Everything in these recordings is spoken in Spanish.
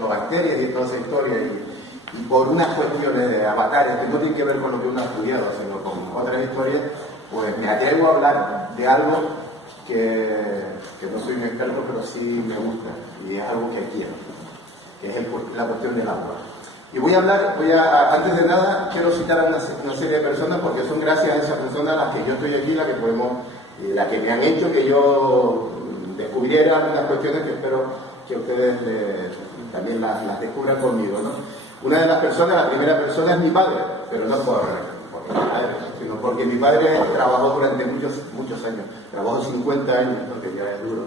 bacterias y toda esa historia, y por unas cuestiones de avatares que no tienen que ver con lo que uno ha estudiado, sino con otras historias, pues me atrevo a hablar de algo que no soy un experto, pero sí me gusta, y es algo que quiero, que es la cuestión del agua. Y voy a hablar, antes de nada, quiero citar a una serie de personas, porque son gracias a esas personas las que yo estoy aquí, las que me han hecho que yo descubriera algunas cuestiones que espero que ustedes también las descubran conmigo, ¿no? Una de las personas, la primera persona es mi padre, pero no por mi padre, sino porque mi padre trabajó durante muchos años, trabajó 50 años, porque ya es duro,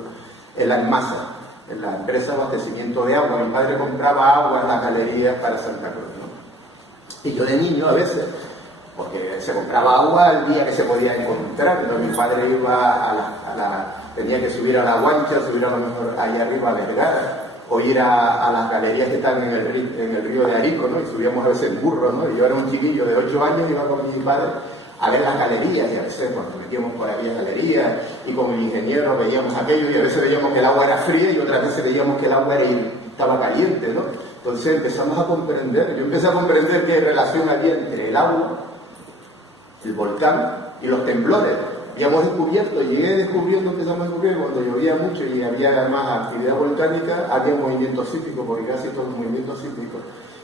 en la Almasa, en la empresa de abastecimiento de agua. Mi padre compraba agua en las galerías para Santa Cruz, ¿no? Y yo de niño a veces, porque se compraba agua al día que se podía encontrar, entonces mi padre iba tenía que subir a la Guancha, subir a lo mejor allá arriba a Vergara, o ir a las galerías que están en el río de Arico, ¿no? Y subíamos a veces en burro, ¿no? Y yo era un chiquillo de 8 años, iba con mi padre a ver las galerías, y a veces cuando metíamos por aquellas galerías, y con el ingeniero veíamos aquello, y a veces veíamos que el agua era fría, y otras veces veíamos que el agua estaba caliente, ¿no? Entonces empezamos a comprender, yo empecé a comprender qué relación había entre el agua, el volcán y los temblores. Empezamos a descubrir, cuando llovía mucho y había además actividad volcánica, había un movimiento sísmico, porque casi todos los movimientos sísmicos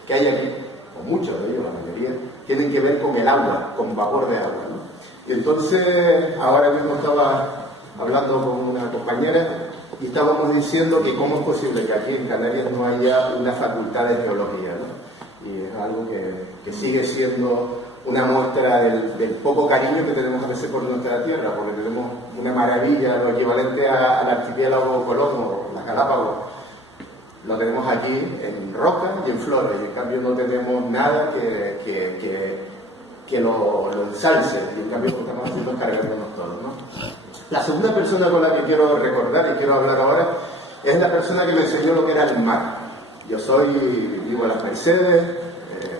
que hay aquí, o muchos de ellos, la mayoría, tienen que ver con el agua, con vapor de agua, ¿no? Y entonces, ahora mismo estaba hablando con una compañera y estábamos diciendo que cómo es posible que aquí en Canarias no haya una facultad de geología, ¿no? Y es algo que sigue siendo una muestra del poco cariño que tenemos a veces por nuestra tierra, porque tenemos una maravilla, lo equivalente al archipiélago Colón o las Galápagos, lo tenemos aquí en roca y en flores, y en cambio no tenemos nada que lo ensalce, y en cambio lo que estamos haciendo es cargándonos todos, ¿no? La segunda persona con la que quiero recordar y quiero hablar ahora es la persona que me enseñó lo que era el mar. Yo vivo en Las Mercedes,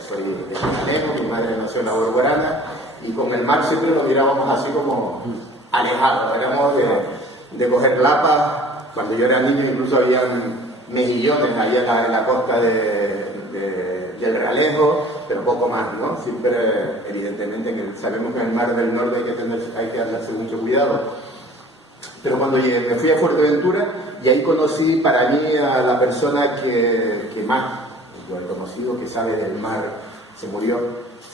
soy de Chinamejo, mi madre nació en la Borborana, y con el mar siempre lo mirábamos así como alejados, éramos de coger lapas. Cuando yo era niño incluso había mejillones ahí en la costa del Realejo, pero poco más, ¿no? Siempre, evidentemente, que sabemos que en el mar del norte hay que andarse mucho cuidado. Pero cuando me fui a Fuerteventura, y ahí conocí para mí a la persona que más yo he conocido, que sabe del mar, se murió,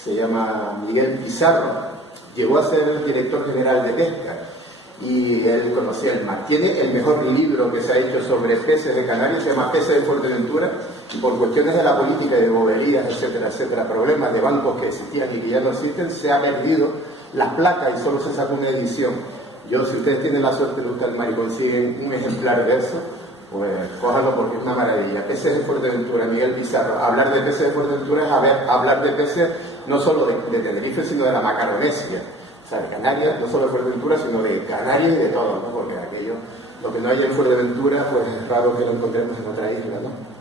se llama Miguel Pizarro, llegó a ser el director general de pesca, y él conocía el mar. Tiene el mejor libro que se ha hecho sobre peces de Canarias, se llama Peces de Fuerteventura, y por cuestiones de la política y de boberías, etcétera, etcétera, problemas de bancos que existían y que ya no existen, se ha perdido las placas y solo se sacó una edición. Si ustedes tienen la suerte de buscar el mar y consiguen un ejemplar de eso, pues cójalo, porque es una maravilla. Peces de Fuerteventura, Miguel Pizarro. Hablar de peces de Fuerteventura es hablar de peces no solo de Tenerife, sino de la Macaronesia. O sea, de Canarias, no solo de Fuerteventura, sino de Canarias y de todo, ¿no? Porque aquello, lo que no hay en Fuerteventura, pues es raro que lo encontremos en otra isla, ¿no?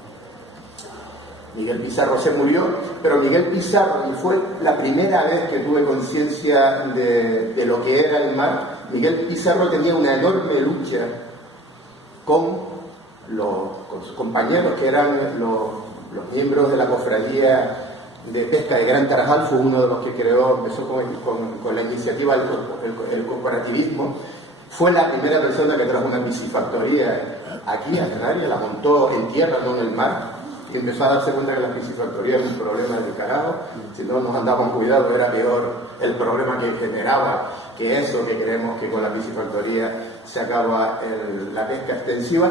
Miguel Pizarro se murió, pero Miguel Pizarro, y fue la primera vez que tuve conciencia de lo que era el mar. Miguel Pizarro tenía una enorme lucha con sus compañeros, que eran los miembros de la cofradía de pesca de Gran Tarajal. Fue uno de los que empezó con la iniciativa el corporativismo. Fue la primera persona que trajo una piscifactoría aquí a Canarias, la montó en tierra, no en el mar, y empezó a darse cuenta que la piscifactoría era un problema del carajo. Si no nos andábamos cuidado, era peor el problema que generaba que eso, que creemos que con la piscifactoría se acaba la pesca extensiva.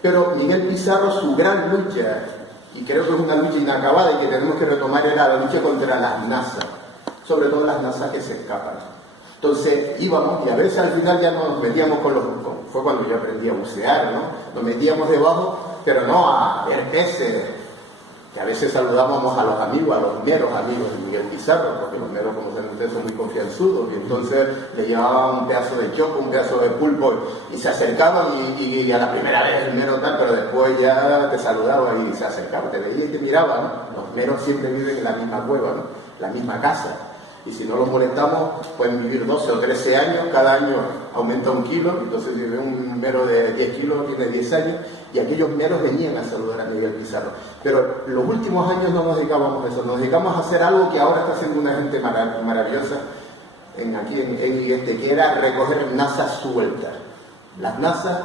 Pero Miguel Pizarro, su gran lucha, y creo que es una lucha inacabada y que tenemos que retomar, era la lucha contra las nazas, sobre todo las nazas que se escapan. Entonces íbamos, y a veces al final ya nos metíamos fue cuando yo aprendí a bucear, ¿no? Nos metíamos debajo, pero no a ver peces, que a veces saludábamos a los amigos, a los meros amigos de Miguel Pizarro, porque los meros, como saben ustedes, son muy confianzudos, y entonces le llevaban un pedazo de choco, un pedazo de pulpo, y se acercaban, y a la primera vez el mero tal, pero después ya te saludaban y se acercaban, te veían y te miraban, ¿no? Los meros siempre viven en la misma cueva, ¿no? La misma casa. y si no los molestamos pueden vivir 12 o 13 años, cada año aumenta 1 kilo, entonces si ve un mero de 10 kilos tiene 10 años, y aquellos meros venían a saludar a Miguel Pizarro. Pero los últimos años no nos dedicábamos a eso, nos dedicamos a hacer algo que ahora está haciendo una gente maravillosa aquí en Igueste, que era recoger nazas sueltas. Las nazas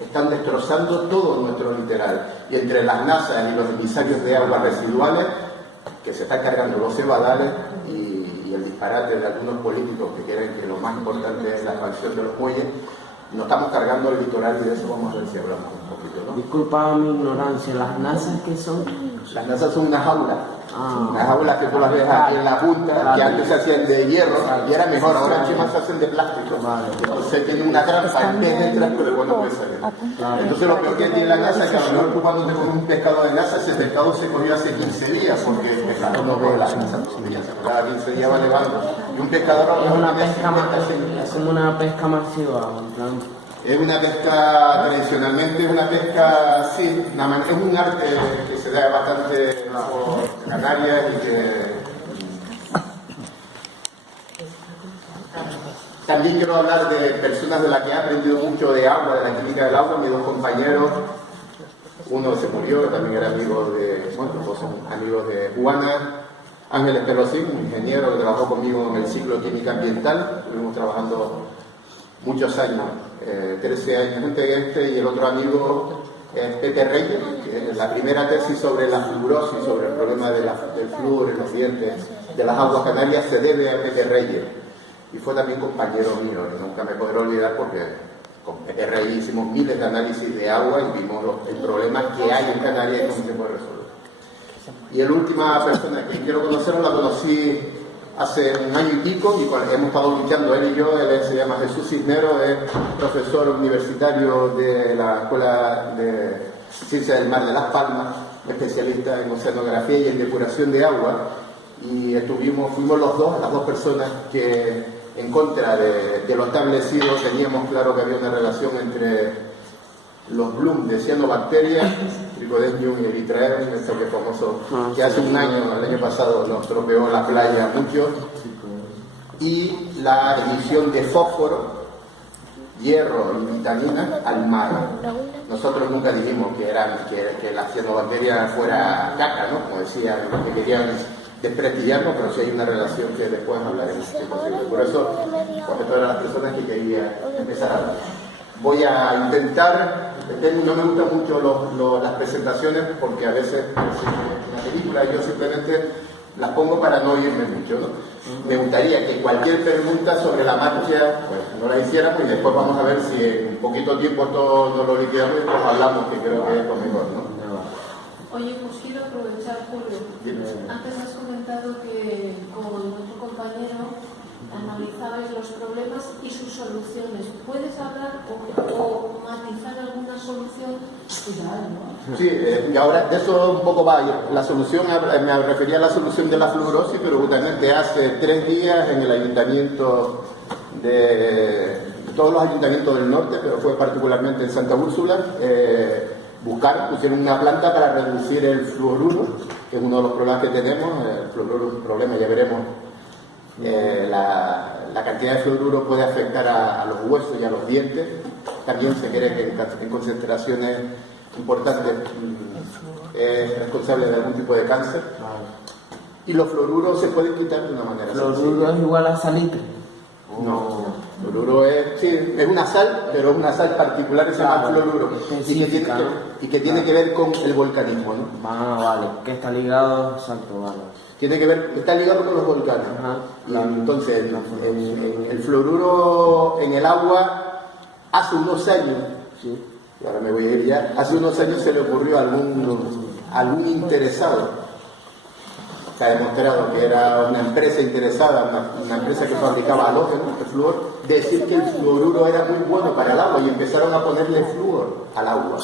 están destrozando todo nuestro litoral, y entre las nazas y los emisarios de aguas residuales que se están cargando los cebadales y el disparate de algunos políticos que quieren que lo más importante es la expansión de los muelles, nos estamos cargando el litoral, y de eso vamos a ver si hablamos un poquito, ¿no? Disculpa mi ignorancia, ¿las nazas qué son? Las nazas son unas jaulas. Unas jaulas que tú las ves aquí en la punta, que antes se hacían de hierro, y era mejor, ahora en Chima se hacen de plástico. Entonces tiene una trampa, el pez entra, pero después no puede salir. Entonces lo peor que tiene la NASA es que a lo mejor tú cuando te comes un pescado de NASA, ese pescado se cogió hace 15 días, porque el pescado no ve la NASA, cada 15 días va elevando. Y un pescador es una pesca es como una pesca masiva, en plan. Es una pesca, tradicionalmente una pesca, sí, es un arte que se da bastante por Canarias y que... También quiero hablar de personas de las que he aprendido mucho de agua, de la química del agua, mis dos compañeros. Uno se murió, también era amigo de, bueno, los dos son amigos de Juana, Ángeles Perrosín, un ingeniero que trabajó conmigo en el ciclo de química ambiental. Estuvimos trabajando muchos años, 13 años entre y el otro amigo es Pepe Reyes, que es la primera tesis sobre la fluorosis, sobre el problema del flúor en los dientes de las aguas canarias, se debe a Pepe Reyes, y fue también compañero mío, y nunca me podré olvidar porque con Pepe Reyes hicimos miles de análisis de agua y vimos el problema que hay en Canarias y cómo se puede resolver. Y la última persona que quiero conocer la conocí hace un año y pico, y con el que hemos estado luchando él y yo. Él se llama Jesús Cisneros, es profesor universitario de la Escuela de Ciencias del Mar de Las Palmas, especialista en oceanografía y en depuración de agua, y fuimos las dos personas que en contra de lo establecido teníamos claro que había una relación entre los blooms de cianobacterias, Trichodesmium y Erythraeum, eso que es famoso, que hace un año, el año pasado, nos tropeó la playa mucho, y la emisión de fósforo, hierro y vitamina al mar. Nosotros nunca dijimos que la cianobacteria fuera caca, ¿no? Como decían, que querían desprestigiarnos, pero sí hay una relación que después hablaremos. Por eso, porque todas las personas que quería empezar a hablar. Voy a intentar, no me gustan mucho las presentaciones porque a veces en la película yo simplemente las pongo para no irme mucho, ¿no? Me gustaría que cualquier pregunta sobre la marcha, pues no la hiciéramos, y después vamos a ver si en un poquito tiempo todo no lo liquidamos y pues hablamos, que creo que es lo mejor, ¿no? Oye, pues quiero aprovechar, Julio. Antes has comentado que con otro compañero analizabais los problemas y sus soluciones. ¿Puedes hablar o matizar alguna solución real, no? Sí, y ahora de eso un poco va. La solución, me refería a la solución de la fluorosis, pero justamente hace 3 días en el ayuntamiento todos los ayuntamientos del norte, pero fue particularmente en Santa Úrsula, pusieron una planta para reducir el fluoruro, que es uno de los problemas que tenemos. El fluoruro es un problema, ya veremos. La cantidad de fluoruro puede afectar a los huesos y a los dientes. También se cree que en concentraciones importantes es responsable de algún tipo de cáncer. Y los fluoruros se pueden quitar de una manera sencilla. ¿Fluoruro es igual a salitre? No, fluoruro es una sal, pero es una sal particular que se llama fluoruro, y que tiene que ver con el volcanismo, ¿no? Vale, que está ligado, exacto, vale. Está ligado con los volcanes. Y entonces el fluoruro en el agua, hace unos años, y ahora me voy a ir ya, hace unos años se le ocurrió a algún interesado. Se ha demostrado que era una empresa interesada, una empresa que fabricaba halógenos, el flúor, decir que el fluoruro era muy bueno para el agua, y empezaron a ponerle flúor al agua.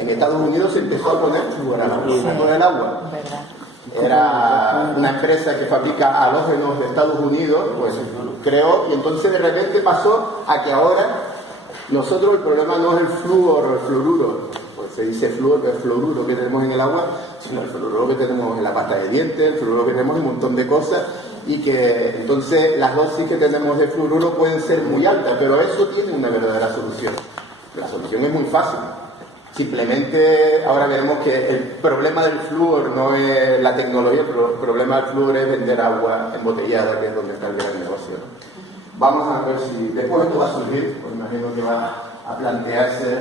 En Estados Unidos se empezó a poner flúor al agua. Era una empresa que fabrica halógenos de Estados Unidos, pues creó, y entonces de repente pasó a que ahora nosotros el problema no es el flúor o el fluoruro, pues se dice flúor, el fluoruro que tenemos en el agua, sino el fluoruro que tenemos en la pasta de dientes, el fluoruro que tenemos en un montón de cosas, y que entonces las dosis que tenemos de fluoruro pueden ser muy altas, pero eso tiene una verdadera solución. La solución es muy fácil. Simplemente ahora veremos que el problema del flúor no es la tecnología, pero el problema del flúor es vender agua embotellada, que es donde está el gran negocio. Vamos a ver si después esto va a surgir, pues imagino que va a plantearse.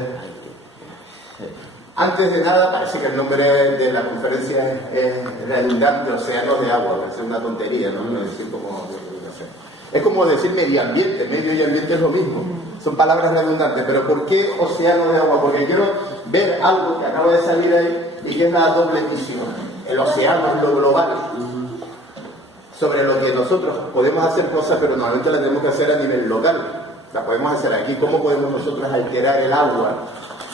Antes de nada, parece que el nombre de la conferencia es redundante, océanos de agua, parece una tontería, ¿no? No decir como, no sé. Es como decir medio ambiente y ambiente es lo mismo. Son palabras redundantes, pero ¿por qué océanos de agua? Porque quiero ver algo que acaba de salir ahí y que es la doble misión. El océano es lo global, sobre lo que nosotros podemos hacer cosas, pero normalmente las tenemos que hacer a nivel local. La podemos hacer aquí. ¿Cómo podemos nosotros alterar el agua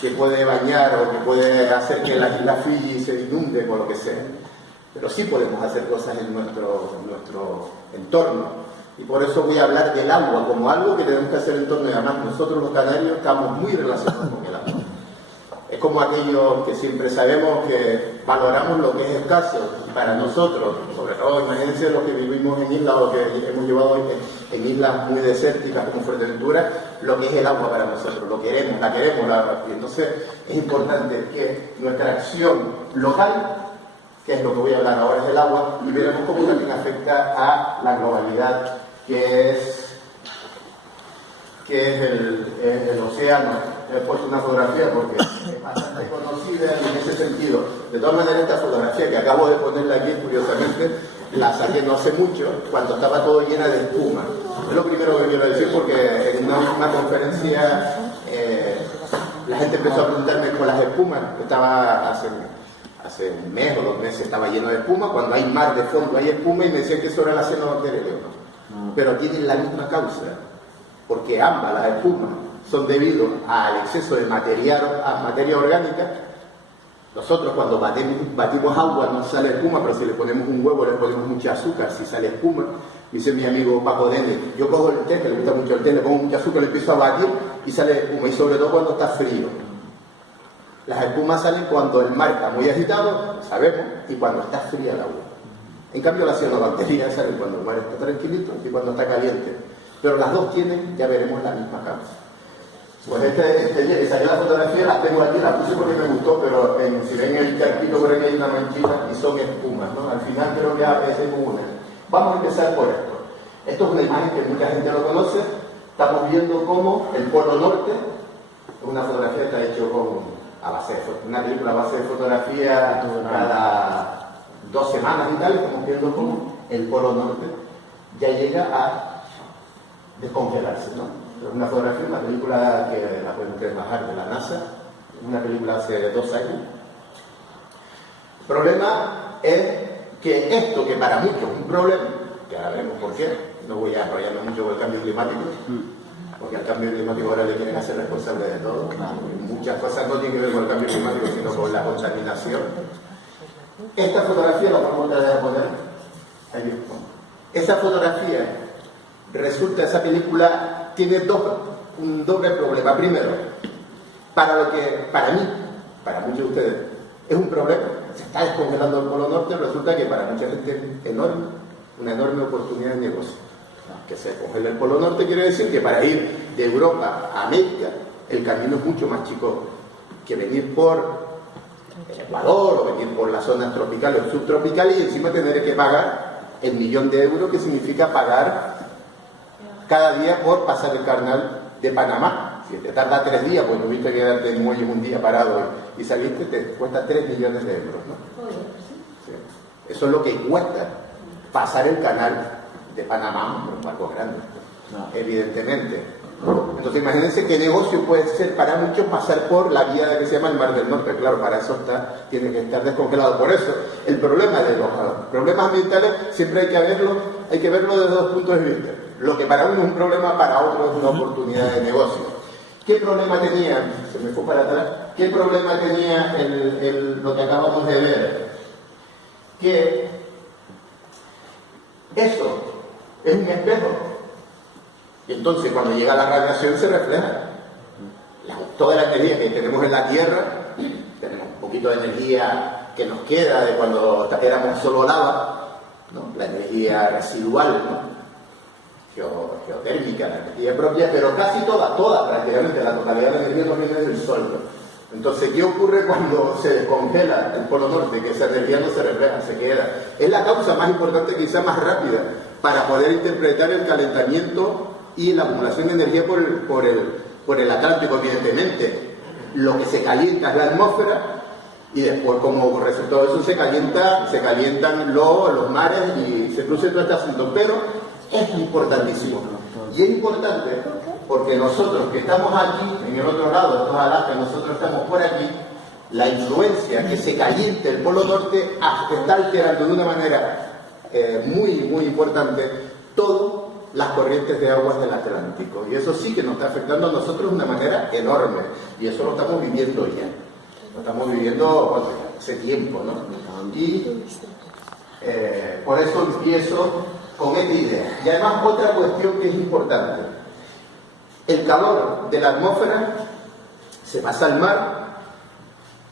que puede bañar o que puede hacer que la isla Fiji se inunde o lo que sea? Pero sí podemos hacer cosas en nuestro entorno. Y por eso voy a hablar del agua como algo que tenemos que hacer en torno. Y además nosotros los canarios estamos muy relacionados con el agua. Es como aquellos que siempre sabemos que valoramos lo que es escaso. Y para nosotros, sobre todo, imagínense los que vivimos en islas o que hemos llevado en islas muy desérticas como Fuerteventura, lo que es el agua para nosotros. Lo queremos, la queremos. Y entonces es importante que nuestra acción local, que es lo que voy a hablar ahora, es del agua, y veremos cómo también afecta a la globalidad, que es el océano. He puesto una fotografía porque es bastante conocida en ese sentido. De todas maneras, esta fotografía que acabo de ponerla aquí, curiosamente, la saqué no hace mucho, cuando estaba todo llena de espuma. Es lo primero que quiero decir, porque en una última conferencia la gente empezó a preguntarme por las espumas. Estaba hace un mes o 2 meses estaba lleno de espuma. Cuando hay mar de fondo hay espuma, y me decían que eso era la cianobacteria. Pero tienen la misma causa, porque ambas, las espumas, son debido al exceso de materia orgánica. Nosotros cuando batimos agua no sale espuma, pero si le ponemos un huevo le ponemos mucha azúcar, si sale espuma. Dice mi amigo Paco Dene, yo cojo el té, que le gusta mucho el té, le pongo mucha azúcar, le empiezo a batir y sale espuma, y sobre todo cuando está frío. Las espumas salen cuando el mar está muy agitado, sabemos, y cuando está fría el agua. En cambio, la cianobacteria sale cuando el mar está tranquilito y cuando está caliente. Pero las dos tienen, ya veremos, la misma causa. Pues salió la fotografía, la tengo aquí, la puse porque me gustó, pero si ven el charquito por aquí hay una manchita y son espumas, ¿no? Al final creo que aparece como una. Vamos a empezar por esto. Esto es una imagen que mucha gente lo conoce. Estamos viendo cómo el Polo Norte, una fotografía está hecha una película a base de fotografía cada 2 semanas y tal. Estamos viendo cómo el Polo Norte ya llega a descongelarse, ¿no? Es una fotografía, una película que la pueden ustedes bajar de la NASA, una película hace 2 años. El problema es que esto, que para muchos es un problema, que ahora veremos por qué, no voy a enrollarme mucho con el cambio climático, porque al cambio climático ahora le quieren hacer responsable de todo. Muchas cosas no tienen que ver con el cambio climático, sino con la contaminación. Esta fotografía la vamos a poner ahí. Esa fotografía resulta, esa película tiene un doble problema. Primero, para mí, para muchos de ustedes, es un problema. Se está descongelando el Polo Norte, resulta que para mucha gente es una enorme oportunidad de negocio. Que se congela el Polo Norte quiere decir que para ir de Europa a América, el camino es mucho más chico que venir por el Ecuador o venir por las zonas tropicales o subtropicales, y encima tener que pagar el 1.000.000 de euros, que significa pagar cada día por pasar el canal de Panamá. Si te tarda 3 días, pues tuviste que quedarte en muelle un día parado y saliste, te cuesta 3 millones de euros, ¿no? Sí. Eso es lo que cuesta pasar el canal de Panamá, por un barco grande, evidentemente. Entonces imagínense qué negocio puede ser para muchos pasar por la vía que se llama el Mar del Norte. Claro, para eso tiene que estar descongelado. Por eso, el problema de los problemas ambientales siempre hay que verlo desde 2 puntos de vista. Lo que para uno es un problema, para otro es una oportunidad de negocio. ¿Qué problema tenía? Se me fue para atrás. ¿Qué problema tenía lo que acabamos de ver? Que eso es un espejo. Y entonces cuando llega la radiación se refleja. Toda la energía que tenemos en la Tierra, tenemos un poquito de energía que nos queda de cuando éramos solo lava, ¿no? La energía residual, ¿no? Geotérmica, la energía propia, pero casi toda, prácticamente la totalidad de la energía no viene del Sol, ¿no? Entonces, ¿qué ocurre cuando se descongela el polo norte? Que esa energía no se refleja, se queda. Es la causa más importante, quizá más rápida, para poder interpretar el calentamiento y la acumulación de energía por el Atlántico, evidentemente. Lo que se calienta es la atmósfera y después, como resultado de eso, se calientan los mares y se produce todo este asunto. Pero es importantísimo. Y es importante porque nosotros que estamos aquí, en el otro lado, estos Alaska, nosotros estamos por aquí, la influencia que se caliente el polo norte está alterando de una manera muy, muy importante todas las corrientes de aguas del Atlántico. Y eso sí que nos está afectando a nosotros de una manera enorme. Y eso lo estamos viviendo ya. Lo estamos viviendo, bueno, hace tiempo, ¿no? Y por eso empiezo con esta idea. Y además otra cuestión que es importante. El calor de la atmósfera se pasa al mar,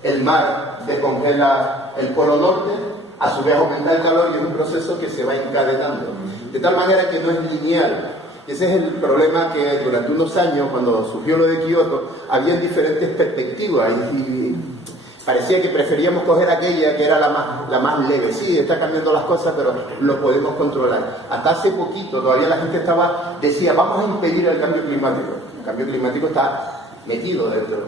el mar descongela el polo norte, a su vez aumenta el calor y es un proceso que se va encadenando. De tal manera que no es lineal. Ese es el problema que durante unos años, cuando surgió lo de Kioto, había diferentes perspectivas y parecía que preferíamos coger aquella que era la más leve. Sí, está cambiando las cosas, pero lo podemos controlar. Hasta hace poquito todavía la gente decía, vamos a impedir el cambio climático. El cambio climático está metido dentro,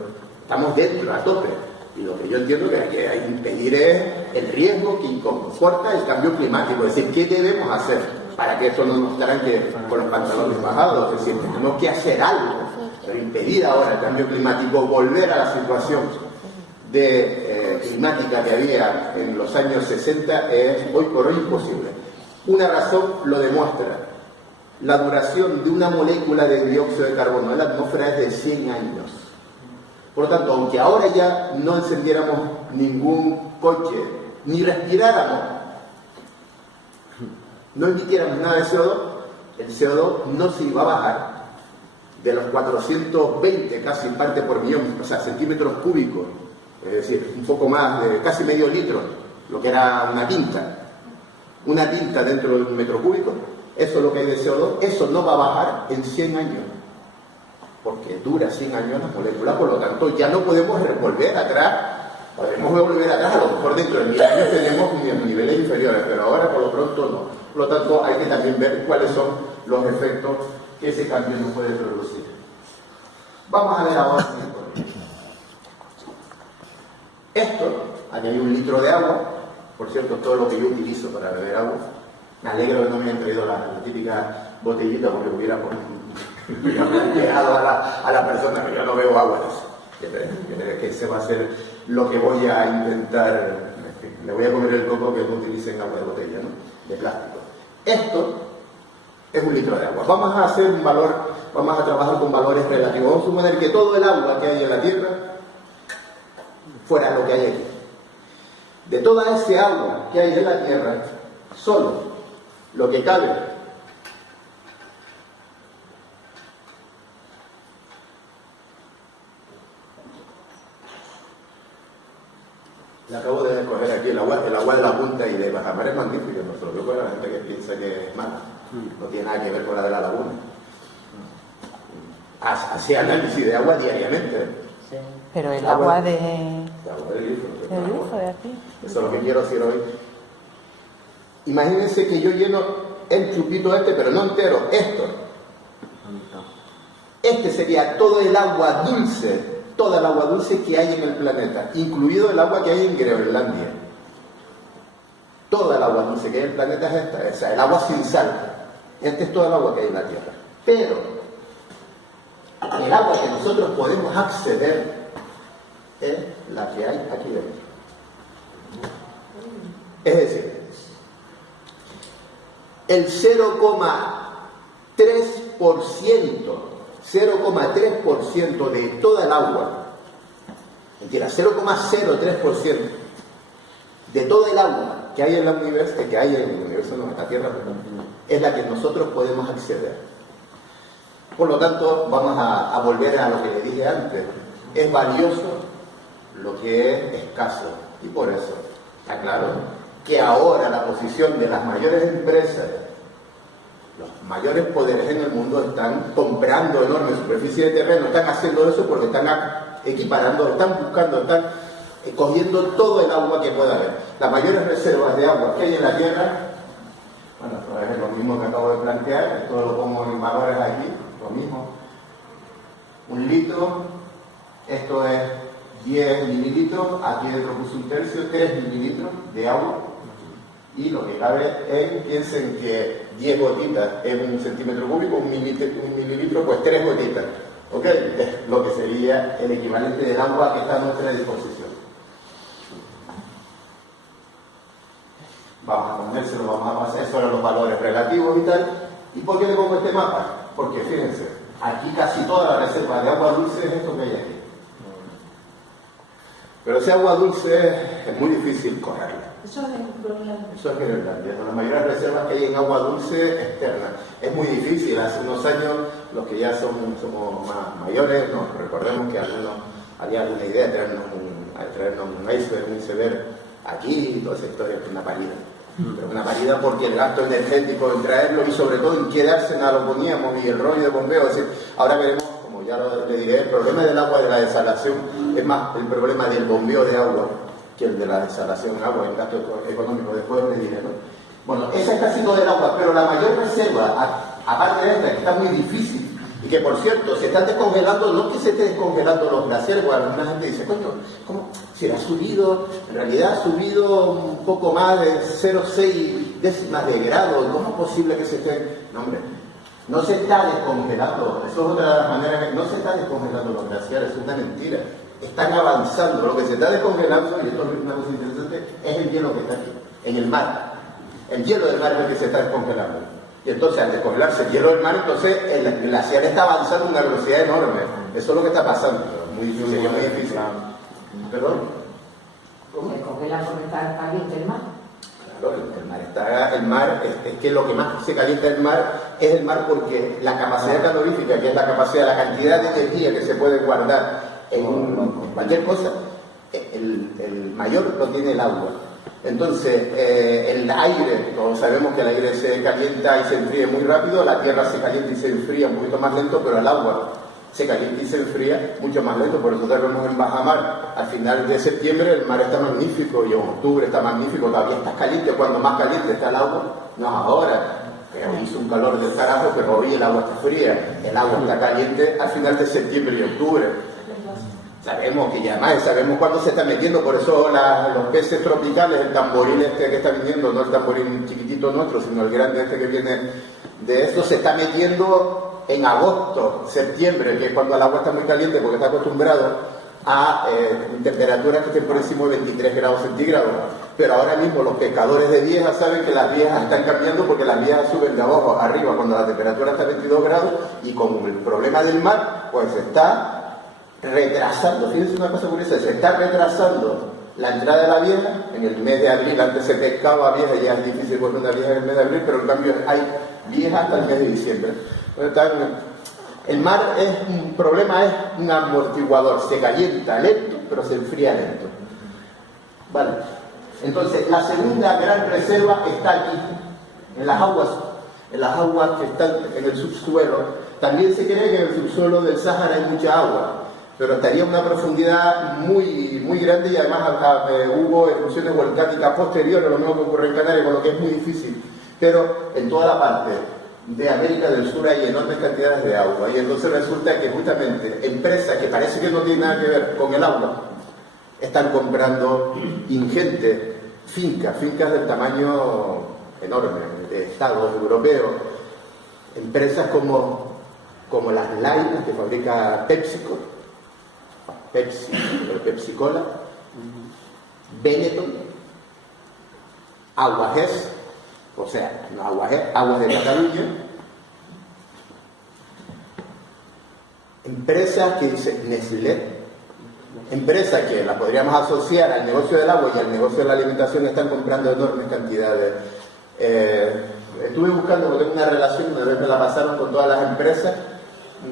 estamos dentro, a tope. Y lo que yo entiendo que hay que impedir es el riesgo que comporta el cambio climático. Es decir, ¿qué debemos hacer para que eso no nos tranque con los pantalones bajados? Es decir, tenemos que hacer algo, pero impedir ahora el cambio climático, volver a la situación climática que había en los años 60 es hoy por hoy imposible. Una razón lo demuestra. La duración de una molécula de dióxido de carbono en la atmósfera es de 100 años. Por lo tanto, aunque ahora ya no encendiéramos ningún coche, ni respiráramos, no emitiéramos nada de CO2, el CO2 no se iba a bajar de los 420 casi partes por millón, o sea, centímetros cúbicos, es decir, un poco más de casi medio litro, lo que era una tinta dentro de un metro cúbico. Eso es lo que hay de CO2, eso no va a bajar en 100 años, porque dura 100 años la molécula, por lo tanto ya no podemos volver atrás, podemos volver atrás, a lo mejor dentro de 1000 años tenemos niveles inferiores, pero ahora por lo pronto no. Por lo tanto hay que también ver cuáles son los efectos que ese cambio nos puede producir. Vamos a ver ahora esto, aquí hay un litro de agua, por cierto, todo lo que yo utilizo para beber agua. Me alegro que no me hayan traído la típica botellita porque hubiera pegado a la persona, que yo no bebo agua de eso. Que ese va a ser lo que voy a intentar. Le voy a comer el coco que no utilicen agua de botella, ¿no? De plástico. Esto es un litro de agua. Vamos a hacer un valor, vamos a trabajar con valores relativos. Vamos a suponer que todo el agua que hay en la Tierra fuera lo que hay aquí. De toda ese agua que hay en la Tierra, solo lo que cabe le acabo de coger aquí el agua de la punta y de Bajamar es magnífico, no se lo veo a la gente que piensa que es mala, no tiene nada que ver con la de la laguna. Hace análisis de agua diariamente. Sí. Pero el agua de... El agua del grifo. De aquí. Eso es lo que quiero decir hoy. Imagínense que yo lleno el chupito pero no entero, esto. Este sería todo el agua dulce, toda el agua dulce que hay en el planeta, incluido el agua que hay en Groenlandia. Toda el agua dulce que hay en el planeta es esta, o sea, el agua sin sal. Este es todo el agua que hay en la Tierra. Pero el agua que nosotros podemos acceder es la que hay aquí dentro. Es decir, el 0,3% de toda el agua, mentira, 0,03% de todo el agua que hay en el universo, no, en la Tierra, es la que nosotros podemos acceder. Por lo tanto, vamos a volver a lo que le dije antes. Es valioso lo que es escaso. Y por eso, está claro que ahora la posición de las mayores empresas, los mayores poderes en el mundo están comprando enormes superficies de terreno, están haciendo eso porque están equiparando, están buscando, están cogiendo todo el agua que pueda haber. Las mayores reservas de agua que hay en la Tierra, bueno, pues es lo mismo que acabo de plantear, esto lo pongo en valores aquí, lo mismo. 1 litro, esto es 10 mililitros, aquí dentro puse 1/3, 3 mililitros de agua. Y lo que cabe es, piensen que 10 gotitas es 1 centímetro cúbico, 1 mililitro, pues 3 gotitas. ¿Ok? Es lo que sería el equivalente del agua que está a nuestra disposición. Vamos a ponérselo, vamos a pasar sobre los valores relativos y tal. ¿Y por qué le pongo este mapa? Porque fíjense, aquí casi toda la reserva de agua dulce es esto que hay aquí. Pero ese agua dulce es muy difícil correrla. Eso es en Groenlandia. Eso es Groenlandia. Las mayores reservas que hay en agua dulce externa. Es muy difícil. Hace unos años, los que ya somos más mayores, nos recordemos que algunos había alguna idea de traernos un iceberg aquí y toda esa historia, que es una parida. Pero una parida porque el gasto energético en traerlo y sobre todo en qué Arsenal lo poníamos y el rollo de bombeo. Es decir, ahora veremos, como ya le diré, el problema del agua y de la desalación es más el problema del bombeo de agua que el de la desalación en agua, el gasto económico. Después le diré, ¿no? Bueno, esa es casi todo el agua, pero la mayor reserva, aparte de esta, que está muy difícil, y que por cierto, se están descongelando, no que se estén descongelando los glaciares, porque alguna gente dice, coño, ¿cómo? Si ha subido, en realidad ha subido un poco más de 0,6 décimas de grado, ¿cómo es posible que se estén? No, hombre, no se está descongelando, eso es otra de las maneras, no se está descongelando los glaciares, es una mentira. Están avanzando, lo que se está descongelando, y esto es una cosa interesante, es el hielo que está aquí, en el mar. El hielo del mar es el que se está descongelando. Y entonces, al descongelarse el hielo del mar, entonces el glaciar está avanzando a una velocidad enorme. Eso es lo que está pasando. Muy difícil, muy difícil. ¿Perdón? ¿Cómo? ¿Se congela porque está caliente el mar? Claro, el mar es que lo que más se calienta el mar es el mar porque la capacidad calorífica, que es la capacidad, la cantidad de energía que se puede guardar en cualquier cosa, el mayor lo tiene el agua. Entonces, el aire, todos sabemos que el aire se calienta y se enfría muy rápido, la tierra se calienta y se enfría un poquito más lento, pero el agua se calienta y se enfría mucho más lento. Por eso vemos en bajamar, al final de septiembre el mar está magnífico y en octubre está magnífico, todavía está caliente. Cuando más caliente está el agua, no es ahora, que hoy hizo un calor del carajo, pero hoy el agua está fría, el agua está caliente al final de septiembre y octubre. Sabemos que ya más, sabemos cuándo se está metiendo, por eso los peces tropicales, el tamborín este que está viniendo, no el tamborín chiquitito nuestro, sino el grande este que viene de esto, se está metiendo en agosto, septiembre, que es cuando el agua está muy caliente porque está acostumbrado a temperaturas que estén por encima de 23 grados centígrados. Pero ahora mismo los pescadores de viejas saben que las viejas están cambiando porque las viejas suben de abajo a arriba cuando la temperatura está a 22 grados y con el problema del mar, pues está retrasando, fíjense una cosa curiosa, se está retrasando la entrada de la vieja en el mes de abril. Antes se pescaba vieja, ya es difícil volver una vieja en el mes de abril, pero en cambio hay vieja hasta el mes de diciembre. El mar un problema, es un amortiguador, se calienta lento, pero se enfría lento. Vale. Entonces, la segunda gran reserva está aquí, en las aguas que están en el subsuelo. También se cree que en el subsuelo del Sáhara hay mucha agua, pero estaría a una profundidad muy, muy grande y además hubo erupciones volcánicas posteriores, lo mismo que ocurre en Canarias, con lo que es muy difícil. Pero en toda la parte de América del Sur hay enormes cantidades de agua y entonces resulta que justamente empresas que parece que no tienen nada que ver con el agua están comprando ingentes fincas del tamaño enorme, de estados europeos, empresas como las Lainas que fabrica Pepsi-Cola, Benetton, Aguas, o sea, no Aguas de Cataluña, empresas que dice Nestlé, empresas que las podríamos asociar al negocio del agua y al negocio de la alimentación, están comprando enormes cantidades. Estuve buscando, porque tengo una relación, una vez me la pasaron con todas las empresas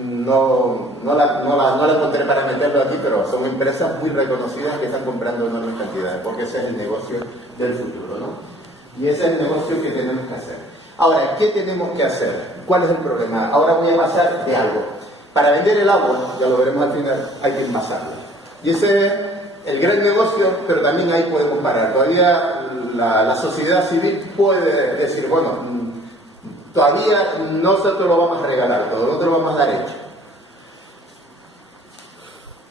no la encontré para meterlo aquí, pero son empresas muy reconocidas que están comprando enormes cantidades, porque ese es el negocio del futuro, ¿no? Y ese es el negocio que tenemos que hacer. Ahora, ¿qué tenemos que hacer? ¿Cuál es el problema? Ahora voy a pasar de algo. Para vender el agua, ya lo veremos al final, hay que envasarla. Y ese es el gran negocio, pero también ahí podemos parar. Todavía la sociedad civil puede decir, bueno, todavía nosotros lo vamos a regalar todo, nosotros lo vamos a dar hecho.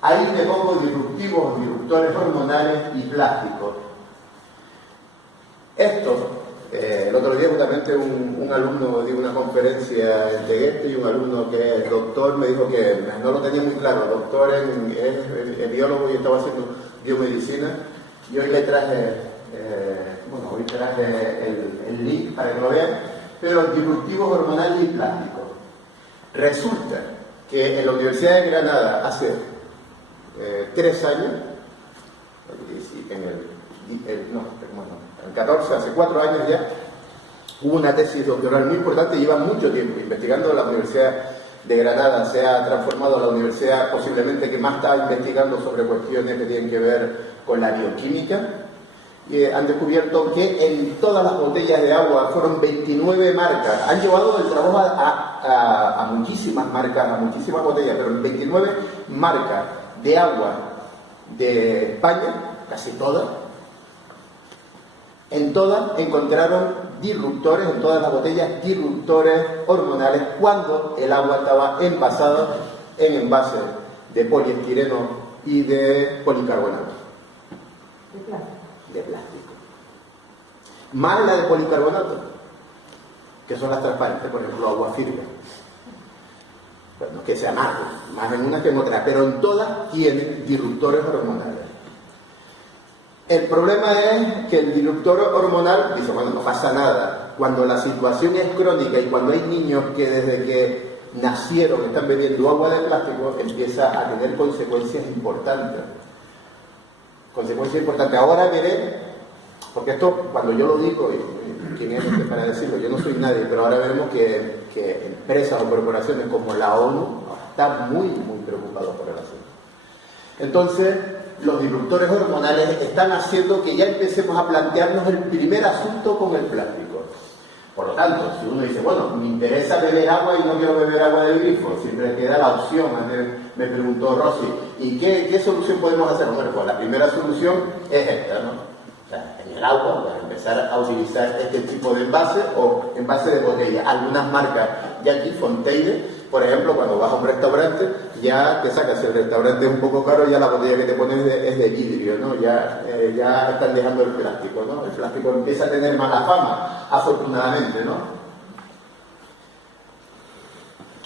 Ahí te pongo disruptores hormonales y plásticos. Esto, el otro día justamente un alumno dio una conferencia en Tegueste y un alumno que es doctor me dijo que no lo tenía muy claro, doctor es biólogo y estaba haciendo biomedicina, y hoy le traje, el link para que lo vean, pero disruptivos hormonales y plásticos. Resulta que en la Universidad de Granada hace 3 años, en 14, hace 4 años ya, hubo una tesis doctoral muy importante, lleva mucho tiempo investigando. La Universidad de Granada se ha transformado en la universidad posiblemente que más está investigando sobre cuestiones que tienen que ver con la bioquímica, y han descubierto que en todas las botellas de agua fueron 29 marcas, han llevado el trabajo a muchísimas marcas, a muchísimas botellas, pero en 29 marcas de agua de España, casi todas, en todas encontraron disruptores, en todas las botellas, disruptores hormonales cuando el agua estaba envasada en envases de poliestireno y de policarbonato. De plástico. Más la de policarbonato, que son las transparentes, por ejemplo, agua firme. Bueno, que sea más en una que en otra, pero en todas tienen disruptores hormonales. El problema es que el disruptor hormonal dice, bueno, no pasa nada. Cuando la situación es crónica y cuando hay niños que desde que nacieron están bebiendo agua de plástico, empieza a tener consecuencias importantes. Ahora veré, porque esto, cuando yo lo digo, y quién es para decirlo, yo no soy nadie, pero ahora veremos que empresas o corporaciones como la ONU están muy preocupados por el asunto. Entonces, los disruptores hormonales están haciendo que ya empecemos a plantearnos el primer asunto con el plástico. Por lo tanto, si uno dice, bueno, me interesa beber agua y no quiero beber agua del grifo, siempre queda la opción. Me preguntó Rosy, ¿y qué solución podemos hacer? Bueno, pues la primera solución es esta, ¿no? O sea, en el agua, para empezar a utilizar este tipo de envase o envase de botella. Algunas marcas, ya aquí, Fontaine, por ejemplo, cuando vas a un restaurante, ya te sacas, si el restaurante es un poco caro, ya la botella que te pones es de vidrio, ¿no? Ya están dejando el plástico, ¿no? El plástico empieza a tener mala fama, afortunadamente, ¿no?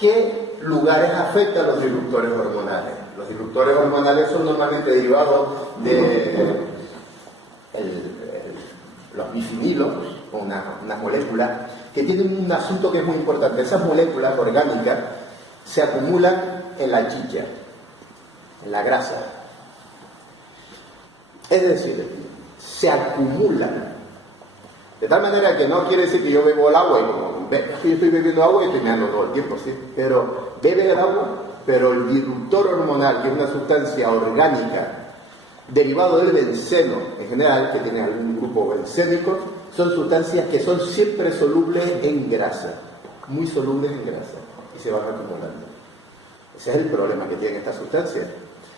¿Qué lugares afectan los disruptores hormonales? Los disruptores hormonales son normalmente derivados de los bifinilos, unas moléculas que tienen un asunto que es muy importante. Esas moléculas orgánicas se acumulan en la chicha, en la grasa. Es decir, se acumulan. De tal manera que no quiere decir que yo bebo el agua y como yo estoy bebiendo agua y estoy meando todo el tiempo, ¿sí? Pero bebe el agua, pero el disruptor hormonal, que es una sustancia orgánica derivado del benceno en general, que tiene algún grupo bencénico, son sustancias que son siempre solubles en grasa, muy solubles en grasa, y se van acumulando. Ese es el problema que tienen estas sustancias.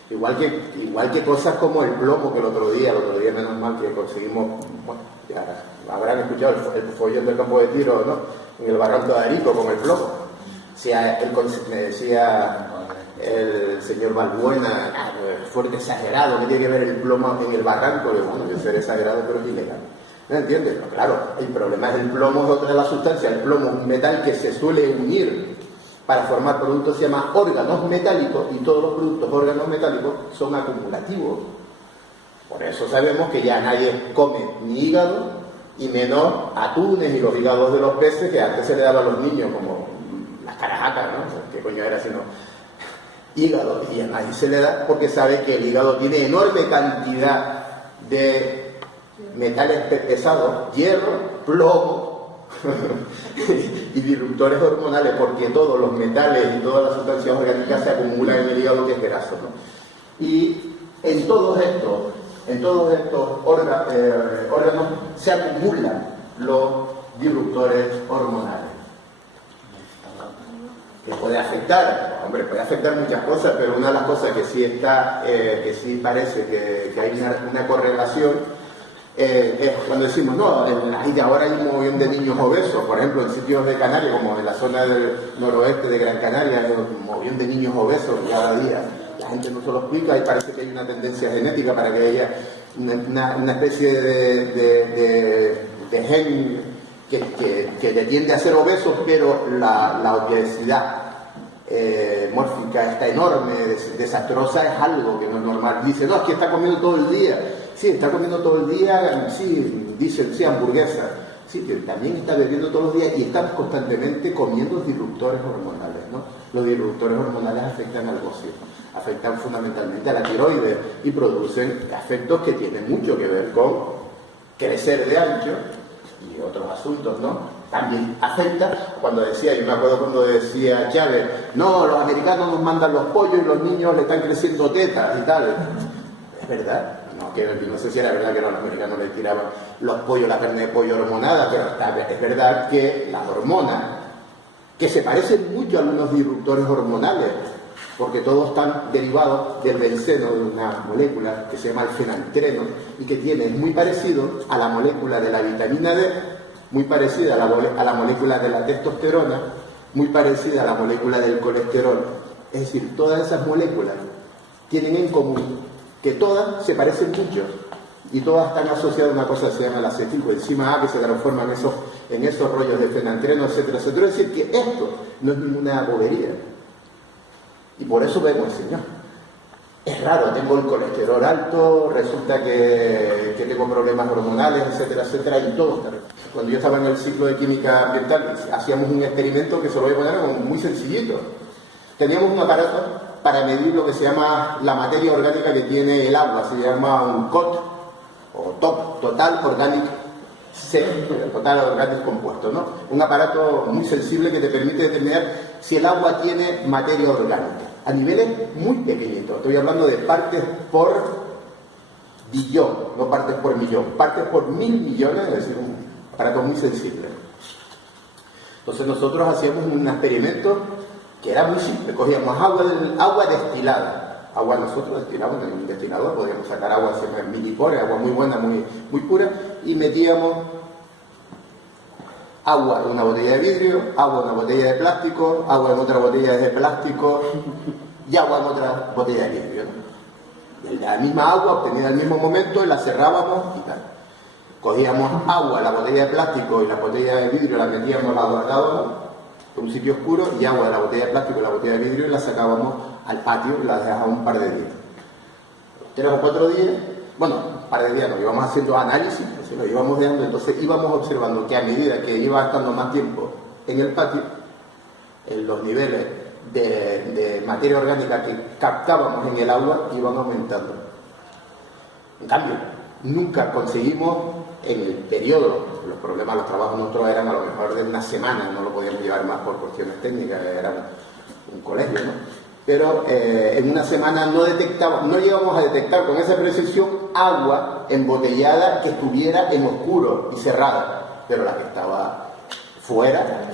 Igual que cosas como el plomo, que el otro día menos mal que conseguimos, bueno, ya habrán escuchado el follón del campo de tiro, ¿no? En el barranco de Arico con el plomo. Me decía el señor Balbuena, fuerte exagerado, que tiene que ver el plomo en el barranco. Bueno, debe ser exagerado, pero es ilegal. ¿No entiendes? Pero claro, el problema es el plomo, es otra de las sustancias. El plomo es un metal que se suele unir para formar productos, se llama órganos metálicos, y todos los productos órganos metálicos son acumulativos. Por eso sabemos que ya nadie come ni hígado, y menos atunes y los hígados de los peces que antes se le daba a los niños, como las carajacas, ¿no? O sea, ¿qué coño era sino hígado? Y a nadie se le da porque sabe que el hígado tiene enorme cantidad de metales pesados, hierro, plomo, y disruptores hormonales, porque todos los metales y todas las sustancias orgánicas se acumulan en el hígado, que es graso, ¿no? Y en todos estos órganos se acumulan los disruptores hormonales. Que puede afectar, hombre, puede afectar muchas cosas, pero una de las cosas que sí está, que sí parece que hay una correlación, es cuando decimos, no, ahora hay un montón de niños obesos, por ejemplo, en sitios de Canarias, como en la zona del noroeste de Gran Canaria, hay un montón de niños obesos cada día. La gente no se lo explica y parece que hay una tendencia genética para que haya una especie de gen que le tiende a ser obesos, pero la obesidad mórfica está enorme, desastrosa, es algo que no es normal. Dice, no, es que está comiendo todo el día. Sí, está comiendo todo el día, sí, dicen, sí, hamburguesa. Sí, que también está bebiendo todos los días y estamos constantemente comiendo disruptores hormonales, ¿no? Los disruptores hormonales afectan al bocio, afectan fundamentalmente a la tiroides y producen efectos que tienen mucho que ver con crecer de ancho y otros asuntos, ¿no? También afecta, cuando decía, yo me acuerdo cuando decía Chávez, no, los americanos nos mandan los pollos y los niños le están creciendo tetas y tal. Es verdad, no sé si era verdad que los americanos les tiraban los pollos, la carne de pollo hormonada, pero es verdad que las hormonas, que se parecen mucho a algunos disruptores hormonales, porque todos están derivados del benceno, de una molécula que se llama el fenantreno y que tiene muy parecido a la molécula de la vitamina D, muy parecida a la molécula de la testosterona, muy parecida a la molécula del colesterol. Es decir, todas esas moléculas tienen en común que todas se parecen mucho y todas están asociadas a una cosa que se llama la acetilcoenzima A, que se transforma en esos rollos de fenantreno, etcétera, etcétera. Es decir, que esto no es ninguna bobería. Y por eso vemos, Señor, es raro, tengo el colesterol alto, resulta que tengo problemas hormonales, etcétera, etcétera, y todo está. Cuando yo estaba en el ciclo de química ambiental, hacíamos un experimento que se lo voy a poner muy sencillito. Teníamos un aparato para medir lo que se llama la materia orgánica que tiene el agua, se llama un TOC, o TOC, Total Organic Total Organic Compuesto, ¿no? Un aparato muy sensible que te permite determinar si el agua tiene materia orgánica, a niveles muy pequeñitos. Estoy hablando de partes por billón, no partes por millón, partes por 1000 millones, es decir, un aparato muy sensible. Entonces nosotros hacíamos un experimento que era muy simple, cogíamos agua destilada, agua nosotros destilamos en un destilador, podíamos sacar agua en milipores, agua muy buena, muy pura, y metíamos agua en una botella de vidrio, agua en una botella de plástico, agua en otra botella de plástico y agua en otra botella de vidrio, ¿no? Y la misma agua obtenida en el mismo momento la cerrábamos y tal. Cogíamos agua en la botella de plástico y la botella de vidrio la metíamos, la guardábamos en un sitio oscuro, y agua de la botella de plástico y la botella de vidrio y la sacábamos al patio y la dejábamos un par de días. 3 o 4 días, bueno, un par de días nos íbamos haciendo análisis, así lo íbamos dejando, entonces íbamos observando que a medida que iba estando más tiempo en el patio, en los niveles de materia orgánica que captábamos en el agua iban aumentando. En cambio, nunca conseguimos en el periodo, los problemas, los trabajos nuestros eran a lo mejor de una semana, no lo podíamos llevar más por cuestiones técnicas, era un colegio, ¿no? Pero en una semana no llegamos a detectar con esa precisión agua embotellada que estuviera en oscuro y cerrada, pero la que estaba fuera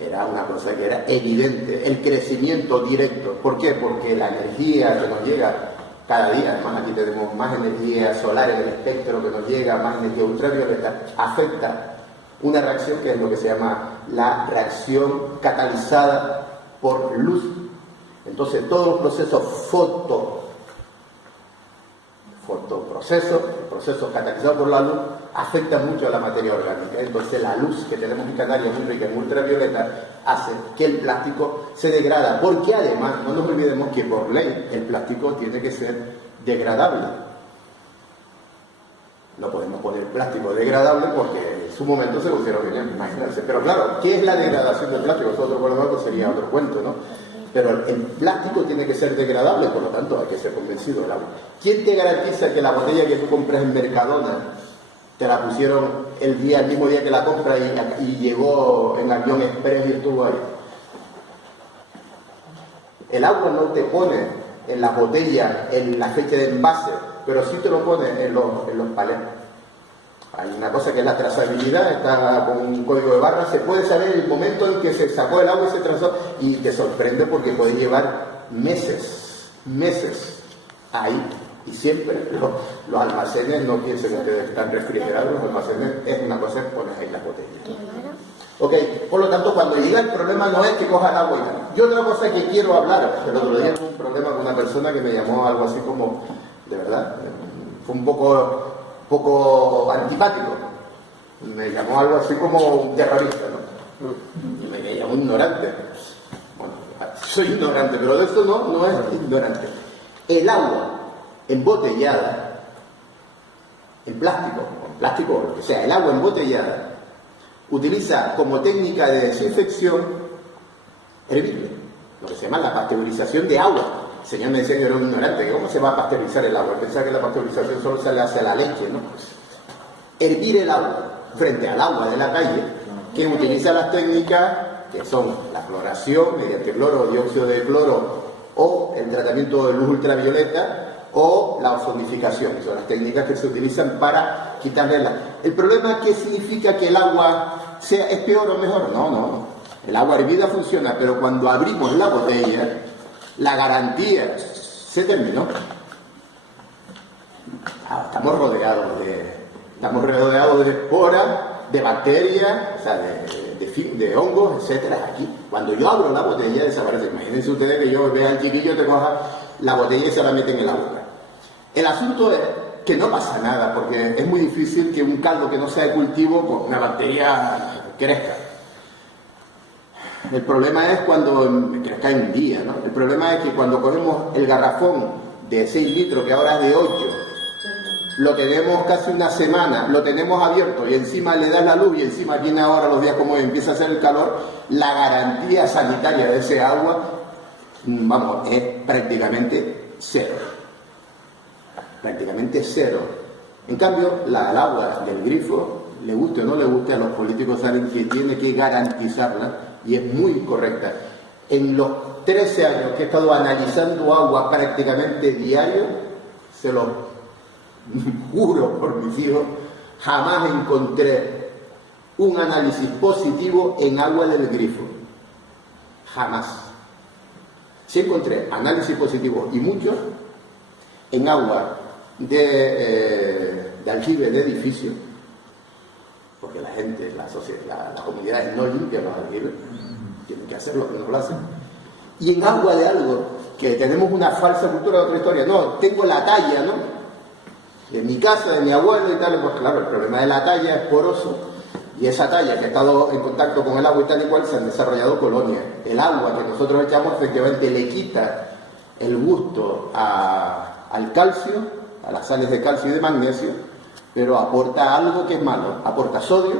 era una cosa que era evidente, el crecimiento directo. ¿Por qué? Porque la energía que nos llega cada día, además aquí tenemos más energía solar en el espectro que nos llega, más energía ultravioleta, afecta una reacción que es lo que se llama la reacción catalizada por luz. Entonces todos los procesos procesos catalizados por la luz afectan mucho a la materia orgánica. Entonces la luz que tenemos en Canarias, muy rica en ultravioleta, hace que el plástico se degrada, porque además no nos olvidemos que por ley el plástico tiene que ser degradable. No podemos poner plástico degradable porque en su momento se pusieron bien, imagínense. Pero claro, ¿qué es la degradación del plástico? Eso otro problema, que sería otro cuento, ¿no? Pero el plástico tiene que ser degradable, por lo tanto hay que ser convencido del agua. ¿Quién te garantiza que la botella que tú compras en Mercadona te la pusieron el mismo día que la compra y llegó en avión express y estuvo ahí. El agua no te pone en las botellas, en la fecha de envase, pero sí te lo pone en los palés. Hay una cosa que es la trazabilidad, está con un código de barras, se puede saber el momento en que se sacó el agua y se trazó, y te sorprende porque puede llevar meses ahí. Y siempre los almacenes, no piensen que están refrigerados, los almacenes es una cosa que pones ahí las botellas. Ok, por lo tanto, cuando llega el problema no es que coja el agua y tal. Y otra cosa que quiero hablar, el otro día tuve un problema con una persona que me llamó algo así como, de verdad, fue un poco antipático. Me llamó algo así como un terrorista, ¿no? Y me llamó ignorante. Bueno, soy ignorante, pero de esto no es ignorante. El agua embotellada, en plástico o lo que sea, el agua embotellada, utiliza como técnica de desinfección hervirle, lo que se llama la pasteurización de agua. El señor me decía que era un ignorante, que ¿cómo se va a pasteurizar el agua? Pensaba que la pasteurización solo se le hace a la leche, ¿no? Hervir el agua frente al agua de la calle, que utiliza las técnicas que son la cloración mediante cloro o dióxido de cloro o el tratamiento de luz ultravioleta o la ozonificación. Son las técnicas que se utilizan para quitarle la... El problema es que significa que el agua es peor o mejor. No. El agua hervida funciona, pero cuando abrimos la botella, la garantía se terminó. Estamos rodeados de esporas, de bacterias, o sea, de hongos, etcétera. Aquí, cuando yo abro la botella, desaparece. Imagínense ustedes que yo vea al chiquillo, te coja la botella y se la mete en el agua. El asunto es que no pasa nada, porque es muy difícil que un caldo que no sea de cultivo, pues una bacteria crezca. El problema es cuando crezca en un día, ¿no? El problema es que cuando cogemos el garrafón de 6 litros, que ahora es de 8, lo tenemos casi una semana, lo tenemos abierto y encima le das la luz y encima viene ahora los días como hoy, empieza a hacer el calor, la garantía sanitaria de ese agua, vamos, es prácticamente cero. Prácticamente cero. En cambio, el agua del grifo, le guste o no le guste, a los políticos saben que tiene que garantizarla y es muy correcta. En los 13 años que he estado analizando agua prácticamente diario, se lo juro por mis hijos, jamás encontré un análisis positivo en agua del grifo. Jamás. Sí encontré análisis positivos y muchos en agua de aljibe de edificio, porque la gente, la sociedad, las comunidades no limpian los aljibes, tienen que hacerlo, pero no lo hacen. Y en agua de algo que tenemos una falsa cultura de otra historia, no, tengo la talla, ¿no? De mi casa, de mi abuelo y tal, pues claro, el problema de la talla es poroso, y esa talla que ha estado en contacto con el agua y tal y cual, se han desarrollado colonias. El agua que nosotros echamos efectivamente le quita el gusto al calcio, a las sales de calcio y de magnesio, pero aporta algo que es malo, aporta sodio,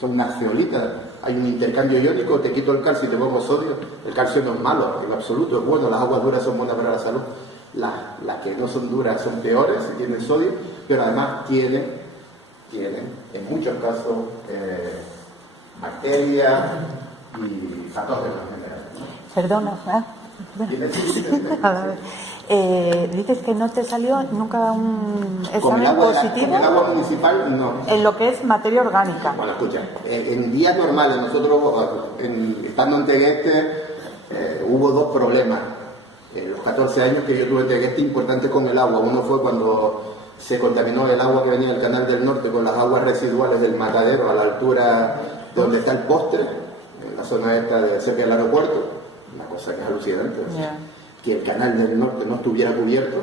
son unas zeolitas, hay un intercambio iónico, te quito el calcio y te pongo sodio. El calcio no es malo, en absoluto es bueno, las aguas duras son buenas para la salud, las que no son duras son peores, tienen sodio, pero además tienen en muchos casos bacterias y patógenos en general. Perdona, a ver. Dices que no te salió nunca un examen positivo. Con el agua municipal, no. En lo que es materia orgánica. Bueno, escucha, en días normales, nosotros, estando en Tegueste, hubo 2 problemas. Los 14 años que yo tuve en Tegueste importantes con el agua. Uno fue cuando se contaminó el agua que venía del Canal del Norte con las aguas residuales del Matadero a la altura donde está el postre, en la zona esta de cerca del aeropuerto. Una cosa que es alucinante. Yeah. Que el Canal del Norte no estuviera cubierto.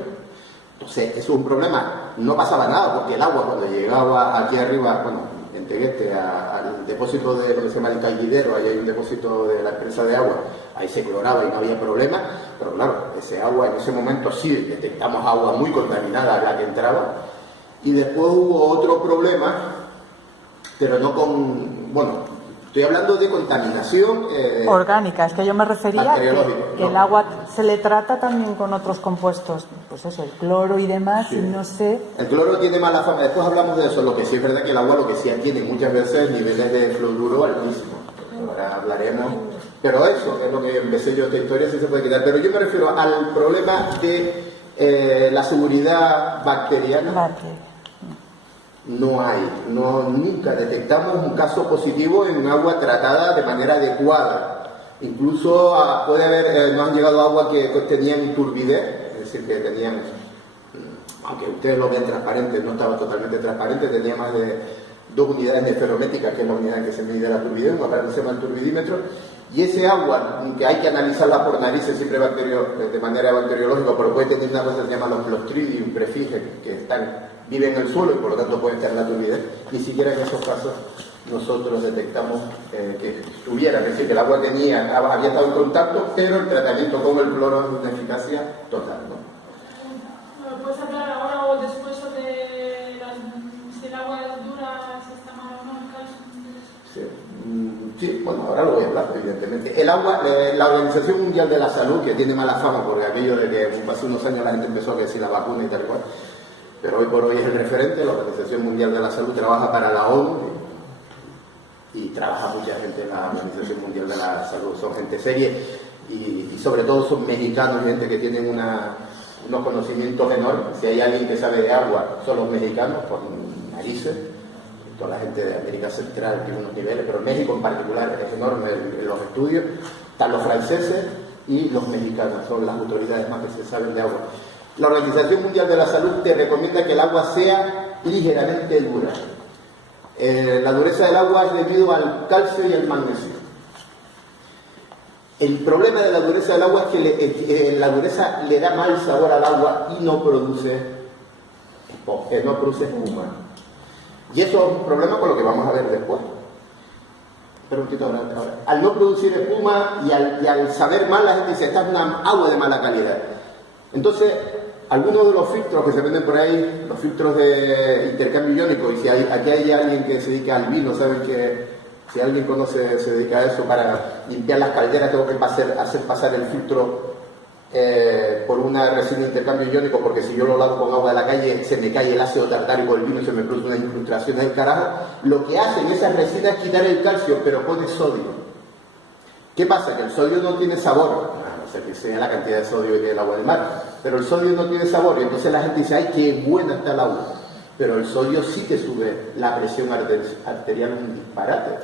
Entonces, eso es un problema. No pasaba nada, porque el agua cuando llegaba aquí arriba, bueno, en Tegueste, al depósito de lo que se llama el Callidero, ahí hay un depósito de la empresa de agua, ahí se cloraba y no había problema, pero claro, ese agua en ese momento sí detectamos agua muy contaminada la que entraba, y después hubo otro problema, pero no con, bueno, Estoy hablando de contaminación orgánica. Es que yo me refería bacteriológica, que ¿no? el agua se le trata también con otros compuestos, pues eso, el cloro y demás, Sí. y no sé. El cloro tiene mala fama, después hablamos de eso. Lo que sí es verdad que el agua lo que sí tiene muchas veces niveles de fluoruro altísimos. Ahora hablaremos, pero eso es lo que empecé yo esta historia, sí se puede quitar. Pero yo me refiero al problema de la seguridad bacteriana. Vale. No hay, nunca detectamos un caso positivo en un agua tratada de manera adecuada. Incluso puede haber, nos han llegado agua que tenían turbidez, es decir, que tenían, aunque ustedes lo ven transparente, no estaba totalmente transparente, tenía más de 2 unidades de ferométrica, que es la unidad en que se mide la turbidez, un aparato que se llama el turbidímetro, y ese agua, que hay que analizarla por narices siempre de manera bacteriológica, pero puede tener una cosa que se llama los Clostridium prefiges, que viven en el suelo y por lo tanto pueden estar en la turbidez. Ni siquiera en esos casos nosotros detectamos que estuviera, es decir, que el agua había estado en contacto, pero el tratamiento con el cloro es una eficacia total, ¿no? ¿Me puedes hablar ahora o después sobre si el agua es dura, si está mal o no el calcio? Sí, bueno, ahora lo voy a hablar, evidentemente. El agua, la Organización Mundial de la Salud, que tiene mala fama, porque aquello de que hace unos años la gente empezó a decir la vacuna y tal cual, pero hoy por hoy es el referente. La Organización Mundial de la Salud trabaja para la ONU y trabaja mucha gente en la Organización Mundial de la Salud. Son gente seria y sobre todo son mexicanos, gente que tienen unos conocimientos enormes. Si hay alguien que sabe de agua, son los mexicanos, por narices. Toda la gente de América Central tiene unos niveles, pero México en particular es enorme en los estudios. Están los franceses y los mexicanos, son las autoridades más que se saben de agua. La Organización Mundial de la Salud te recomienda que el agua sea ligeramente dura. La dureza del agua es debido al calcio y al magnesio. El problema de la dureza del agua es que la dureza le da mal sabor al agua y no produce espuma. Y eso es un problema con lo que vamos a ver después. Pero un poquito ahora. Al no producir espuma y al saber mal, la gente dice, esta es una agua de mala calidad. Entonces, algunos de los filtros que se venden por ahí, los filtros de intercambio iónico, y si aquí hay alguien que se dedica al vino, saben que si alguien se dedica a eso, para limpiar las calderas tengo que hacer pasar el filtro por una resina de intercambio iónico, porque si yo lo lavo con agua de la calle se me cae el ácido tartárico del vino y se me produce unas incrustaciones del carajo. Lo que hacen esas resinas es quitar el calcio, pero pone sodio. ¿Qué pasa? Que el sodio no tiene sabor, no sé que sea la cantidad de sodio que tiene el agua del mar, pero el sodio no tiene sabor y entonces la gente dice, ay, qué buena está el agua, pero el sodio sí te sube la presión arterial, un disparate.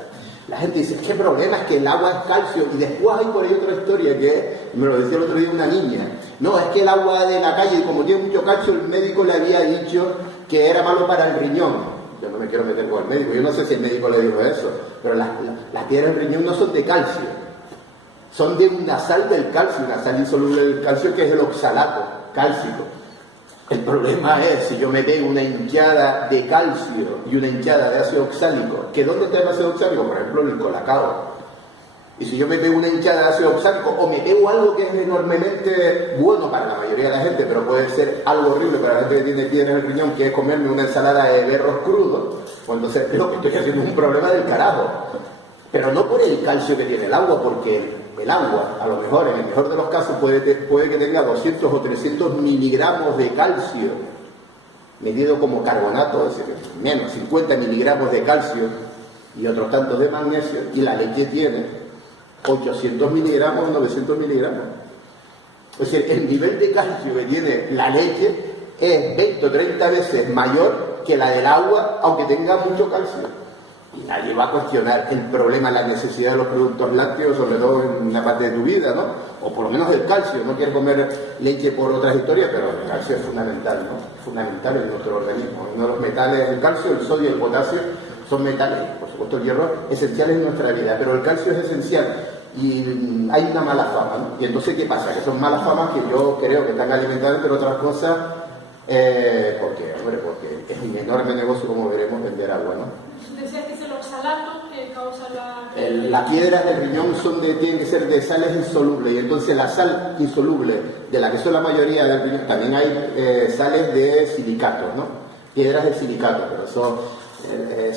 La gente dice, ¿qué problema es que el agua es calcio? Y después hay por ahí otra historia que me lo decía el otro día una niña. No, es que el agua de la calle, como tiene mucho calcio, el médico le había dicho que era malo para el riñón. Yo no me quiero meter con el médico, yo no sé si el médico le dijo eso, pero las piedras del riñón no son de calcio, son de una sal del calcio, una sal insoluble del calcio que es el oxalato cálcico. El problema es si yo me pego una hinchada de calcio y una hinchada de ácido oxálico, que ¿dónde está el ácido oxálico? Por ejemplo, en el colacao. Y si yo me pego una hinchada de ácido oxálico o me pego algo que es enormemente bueno para la mayoría de la gente, pero puede ser algo horrible para la gente que tiene piedra en el riñón, que es comerme una ensalada de berros crudos, pues entonces lo que estoy haciendo es un problema del carajo. Pero no por el calcio que tiene el agua, porque el agua, a lo mejor, en el mejor de los casos, puede que tenga 200 o 300 miligramos de calcio, medido como carbonato, es decir, menos 50 miligramos de calcio y otros tantos de magnesio, y la leche tiene 800 miligramos, 900 miligramos. Es decir, el nivel de calcio que tiene la leche es 20 o 30 veces mayor que la del agua, aunque tenga mucho calcio. Y nadie va a cuestionar el problema, la necesidad de los productos lácteos, sobre todo en una parte de tu vida, ¿no? O por lo menos del calcio. No quieres comer leche por otras historias, pero el calcio es fundamental, ¿no? Fundamental en nuestro organismo. Uno de los metales, el calcio, el sodio y el potasio, son metales, por supuesto el hierro, esenciales en nuestra vida, pero el calcio es esencial. Y hay una mala fama, ¿no? Y entonces, ¿qué pasa? Que son malas famas que yo creo que están alimentadas, entre otras cosas, porque es un enorme negocio, como veremos, vender agua, ¿no? Decías que es el oxalato que causa la... Las piedras del riñón tienen que ser de sales insolubles, y entonces la sal insoluble, de la que son la mayoría del riñón, también hay sales de silicatos, ¿no? Piedras de silicato, pero eso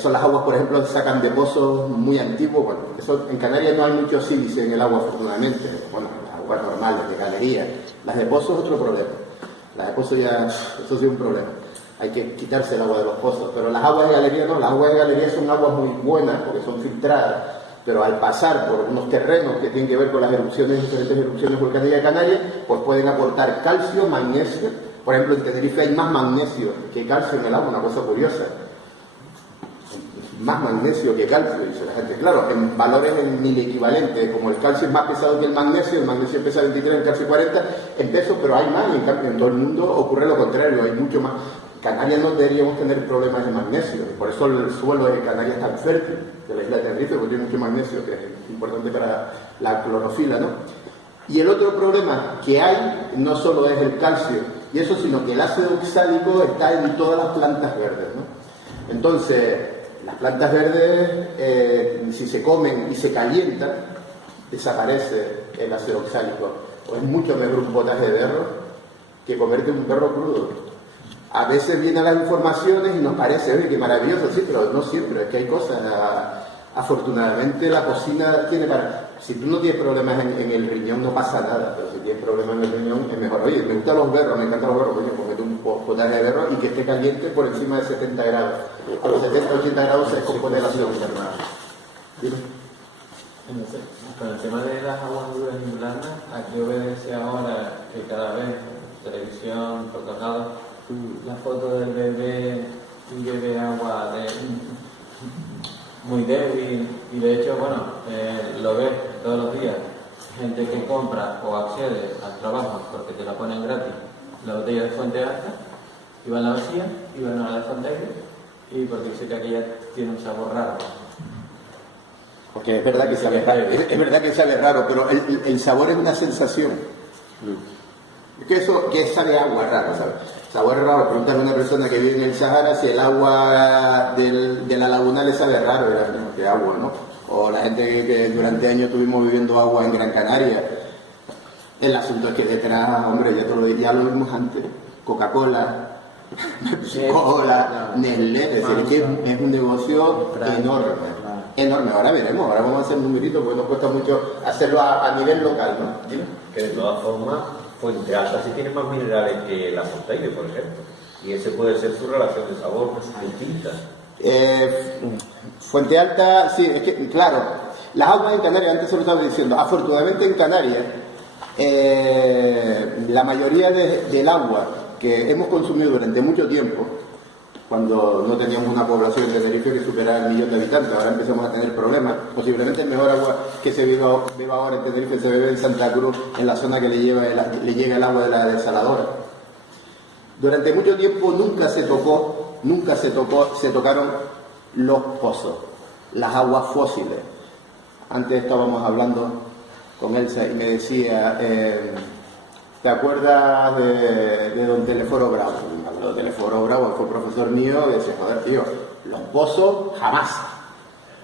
son las aguas, por ejemplo, que sacan de pozos muy antiguos. Bueno, eso, en Canarias no hay mucho sílice en el agua, afortunadamente. Bueno, las aguas normales, de galería. Las de pozos es otro problema. Las de pozos ya, eso sí es un problema. Hay que quitarse el agua de los pozos. Pero las aguas de galería no, las aguas de galería son aguas muy buenas porque son filtradas. Pero al pasar por unos terrenos que tienen que ver con las erupciones, diferentes erupciones volcánicas de Canarias, pues pueden aportar calcio, magnesio. Por ejemplo, en Tenerife hay más magnesio que calcio en el agua, una cosa curiosa. Más magnesio que calcio, dice la gente. Claro, en valores en mil equivalentes, como el calcio es más pesado que el magnesio pesa 23, el calcio 40 en pesos, pero hay más, y en cambio en todo el mundo ocurre lo contrario, hay mucho más. Canarias no deberíamos tener problemas de magnesio, y por eso el suelo de Canarias es tan fértil, de la isla de Tenerife, porque tiene mucho magnesio, que es importante para la clorofila, ¿no? Y el otro problema que hay no solo es el calcio y eso, sino que el ácido oxálico está en todas las plantas verdes, ¿no? Entonces, las plantas verdes, si se comen y se calientan, desaparece el ácido oxálico. O es mucho mejor un potaje de berro que comerte un berro crudo. A veces vienen las informaciones y nos parece, oye, qué maravilloso, sí, pero no siempre, es que hay cosas. Afortunadamente la cocina tiene para... Si tú no tienes problemas en el riñón no pasa nada, pero si tienes problemas en el riñón es mejor. Oye, me gustan los berros, me encantan los berros, coño, pues mete un potaje de berro y que esté caliente por encima de 70 grados. A los 70-80 grados se descompone la azúcar. Dime. Entonces, con el tema de las aguas duras y blandas, ¿a qué obedece ahora que cada vez televisión, por todos lados, la foto del bebé bebe agua muy débil? Y de hecho, bueno, lo ves todos los días, gente que compra o accede al trabajo porque te la ponen gratis, la botella de Fuente Alta, y van a la vacía, y van a la de Fontaine, y porque dice que aquella tiene un sabor raro. Porque es verdad que sabe raro, es verdad que sabe raro, pero el sabor es una sensación. Es que eso, que sabe agua raro, ¿sabes? Sabor raro, preguntar a una persona que vive en el Sahara si el agua de la laguna le sabe raro, que agua, ¿no? O la gente que durante años estuvimos viviendo agua en Gran Canaria. El asunto es que detrás, hombre, ya lo vimos antes, Coca-Cola, Coca-Cola, Nestlé, es decir, que es un negocio enorme. Enorme, ahora veremos, ahora vamos a hacer numeritos porque nos cuesta mucho hacerlo a nivel local, ¿no? Que de todas formas, Fuente Alta sí tiene más minerales que la Fontaine, por ejemplo, y ese puede ser su relación de sabor distinta. Fuente Alta, sí, es que, claro, las aguas en Canarias, antes se lo estaba diciendo, afortunadamente en Canarias, la mayoría del agua que hemos consumido durante mucho tiempo, cuando no teníamos una población en Tenerife que superara el 1.000.000 de habitantes, ahora empezamos a tener problemas. Posiblemente el mejor agua que se beba ahora en Tenerife se bebe en Santa Cruz, en la zona que le llega el agua de la desaladora. Durante mucho tiempo nunca se tocaron los pozos, las aguas fósiles. Antes estábamos hablando con Elsa y me decía, ¿te acuerdas de don Teleforo Bravo? Don Teleforo Bravo fue profesor mío y decía, joder, tío, los pozos jamás.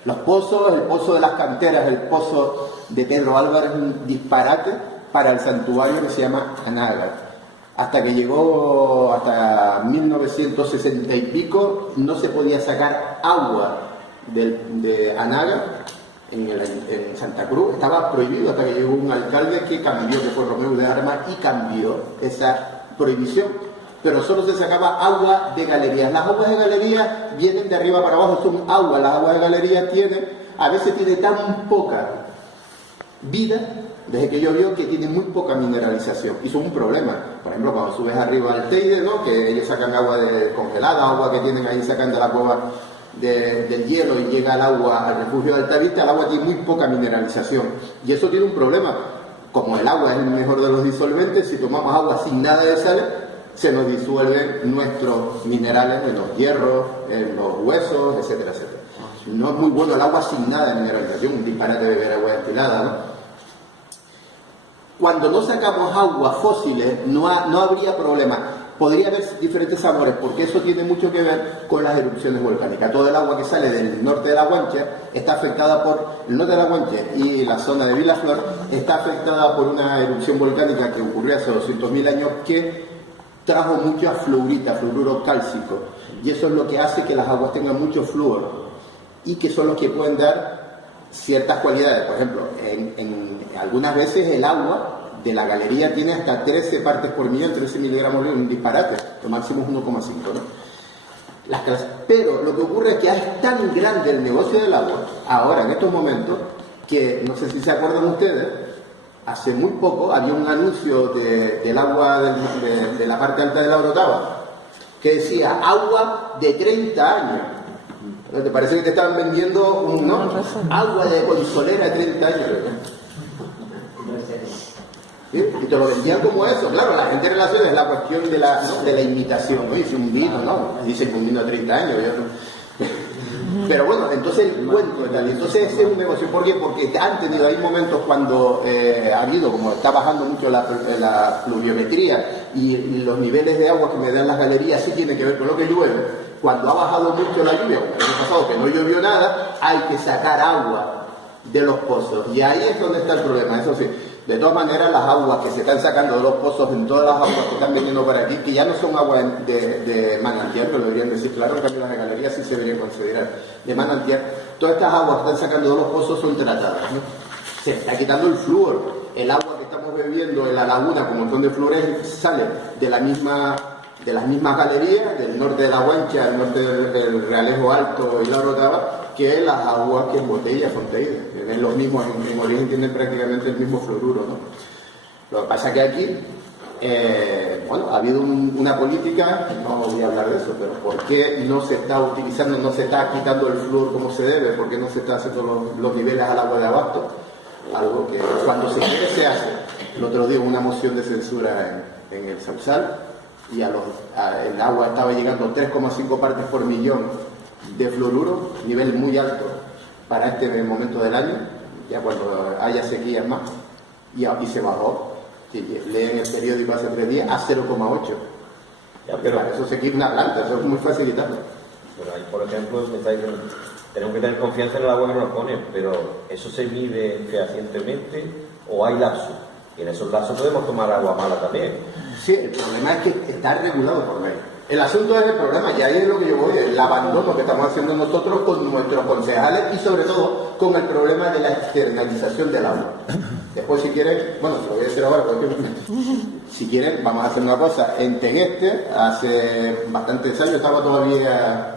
Los pozos, el pozo de las canteras, el pozo de Pedro Álvarez, es un disparate para el santuario que se llama Anaga. Hasta que llegó hasta 1960 y pico, no se podía sacar agua de Anaga en Santa Cruz, estaba prohibido hasta que llegó un alcalde que cambió, que fue Romeu de Armas, y cambió esa prohibición. Pero solo se sacaba agua de galerías. Las aguas de galerías vienen de arriba para abajo, son agua. Las aguas de galerías a veces tiene tan poca vida, desde que llovió, que tiene muy poca mineralización. Y son un problema. Por ejemplo, cuando subes arriba al Teide, ¿no?, que ellos sacan agua congelada, agua que tienen ahí, sacan de la cueva del hielo y llega el agua al refugio de Altavista, el agua tiene muy poca mineralización. Y eso tiene un problema. Como el agua es el mejor de los disolventes, si tomamos agua sin nada de sal, se nos disuelven nuestros minerales en los hierros, en los huesos, etcétera, etcétera. No es muy bueno el agua sin nada de mineralización, un disparate beber agua destilada, ¿no? Cuando no sacamos agua fósiles, no habría problema. Podría haber diferentes sabores, porque eso tiene mucho que ver con las erupciones volcánicas. Todo el agua que sale del norte de la Guancha está afectada por... El norte de la Guancha y la zona de Vilaflor está afectada por una erupción volcánica que ocurrió hace 200.000 años que trajo mucha fluorita, fluoruro cálcico, y eso es lo que hace que las aguas tengan mucho flúor y que son los que pueden dar ciertas cualidades. Por ejemplo, en algunas veces el agua de la galería tiene hasta 13 partes por millón, 13 miligramos, un disparate, lo máximo es 1,5, ¿no? Pero lo que ocurre es que es tan grande el negocio del agua, ahora en estos momentos, que no sé si se acuerdan ustedes, hace muy poco había un anuncio del agua de la parte alta de la Orotava que decía agua de 30 años. ¿Te parece que te estaban vendiendo agua de consolera de 30 años? ¿Sí? Y te lo vendían como eso. Claro, la gente relaciona es la cuestión de la imitación, ¿no? Dice un vino, ¿no? Dice un vino de 30 años. Pero bueno, entonces el cuento y tal. Entonces ese es un negocio. ¿Por qué? Porque han tenido ahí momentos cuando ha habido, como está bajando mucho la pluviometría y los niveles de agua que me dan las galerías, sí tiene que ver con lo que llueve. Cuando ha bajado mucho la lluvia, como el año pasado que no llovió nada, hay que sacar agua de los pozos. Y ahí es donde está el problema. Eso sí, de todas maneras, las aguas que se están sacando de los pozos, en todas las aguas que están viniendo por aquí, que ya no son aguas de manantial, que lo deberían decir claro, en cambio las de galerías sí se deberían considerar de manantial. Todas estas aguas que están sacando de los pozos son tratadas, ¿no? Se está quitando el flúor. El agua que estamos bebiendo en la laguna con un montón de flúores sale de las mismas galerías, del norte de la Guancha, del norte del Realejo Alto y la Orotava, que las aguas que en botella son traídas. Tienen los mismos, en origen tienen prácticamente el mismo fluoruro, ¿no? Lo que pasa es que aquí, ha habido una política, no voy a hablar de eso, pero ¿por qué no se está utilizando, no se está quitando el flúor como se debe? ¿Por qué no se está haciendo los niveles al agua de abasto? Algo que cuando se quiere se hace. El otro día una moción de censura en el Sausal, y el agua estaba llegando a 3,5 partes por millón de fluoruro, nivel muy alto para este momento del año, ya cuando haya sequías más, y se bajó. Si leen el periódico hace 3 días a 0,8. Pero eso se quita una planta, eso es muy facilitado. Pero ahí, por ejemplo, tenemos que tener confianza en el agua que nos ponen, pero ¿eso se mide fehacientemente o hay lapsos? Y en esos lapsos podemos tomar agua mala también. Sí, el problema es que está regulado por ley. El asunto es el problema, y ahí es lo que yo voy, el abandono que estamos haciendo nosotros con nuestros concejales y sobre todo con el problema de la externalización del agua. Después, si quieren, bueno, se lo voy a decir ahora, porque si quieren, vamos a hacer una cosa. En Tegueste, hace bastantes años, estaba todavía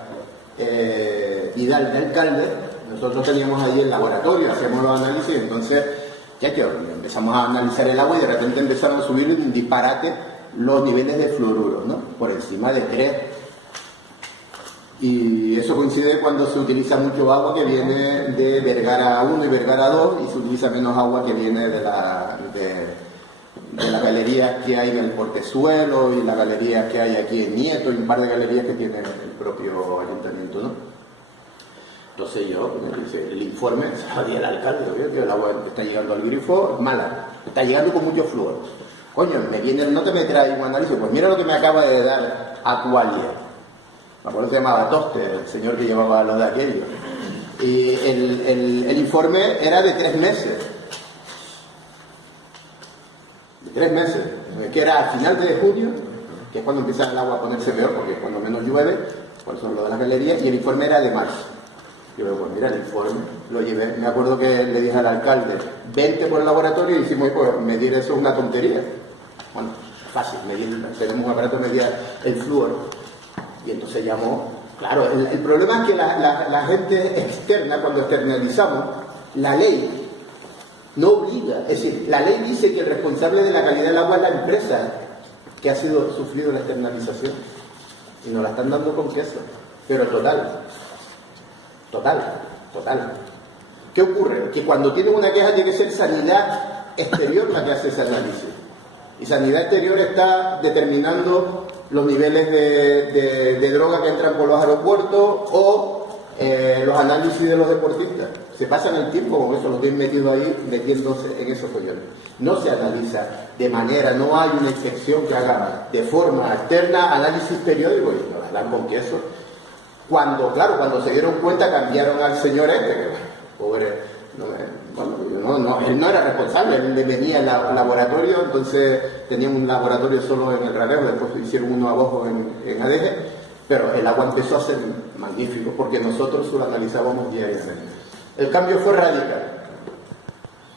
Vidal de alcalde, nosotros teníamos allí el laboratorio, hacíamos los análisis, entonces ya que empezamos a analizar el agua y de repente empezamos a subir un disparate los niveles de fluoruro, ¿no? Por encima de 3. Y eso coincide cuando se utiliza mucho agua que viene de Vergara 1 y Vergara 2 y se utiliza menos agua que viene de las galerías que hay en el Portezuelo y las galerías que hay aquí en Nieto y un par de galerías que tiene el propio ayuntamiento, ¿no? Entonces yo, el informe, salía el alcalde, veo que el agua que está llegando al grifo es mala, está llegando con mucho flúor. Coño, no te me trae un análisis, pues mira lo que me acaba de dar Aqualia. Me acuerdo que se llamaba Toste, el señor que llevaba lo de aquello. Y el informe era de 3 meses. De 3 meses, que era a final de junio, que es cuando empieza el agua a ponerse peor, porque es cuando menos llueve, por eso lo de las galerías, y el informe era de marzo. Yo digo, pues mira, el informe lo llevé. Me acuerdo que le dije al alcalde, vente por el laboratorio y decimos, pues medir eso es una tontería. Bueno, fácil, tenemos un aparato de medir el flúor. Y entonces llamó. Claro, el problema es que la gente externa, cuando externalizamos, la ley no obliga. Es decir, la ley dice que el responsable de la calidad del agua es la empresa que ha sufrido la externalización. Y nos la están dando con queso. Pero total. ¿Qué ocurre? Que cuando tienen una queja tiene que ser Sanidad Exterior la que hace ese análisis. Y Sanidad Exterior está determinando los niveles de droga que entran por los aeropuertos o los análisis de los deportistas. Se pasan el tiempo con eso, los tienen metido ahí, metiéndose en esos follones. No se analiza de manera, no hay una inspección que haga de forma externa análisis periódico y nos dan con queso. Cuando se dieron cuenta cambiaron al señor que pobre, bueno, él no era responsable, él venía al laboratorio, entonces tenía un laboratorio solo en el Radeo, después hicieron uno abajo en ADG, pero el agua empezó a ser magnífico porque nosotros lo analizábamos diariamente. El cambio fue radical,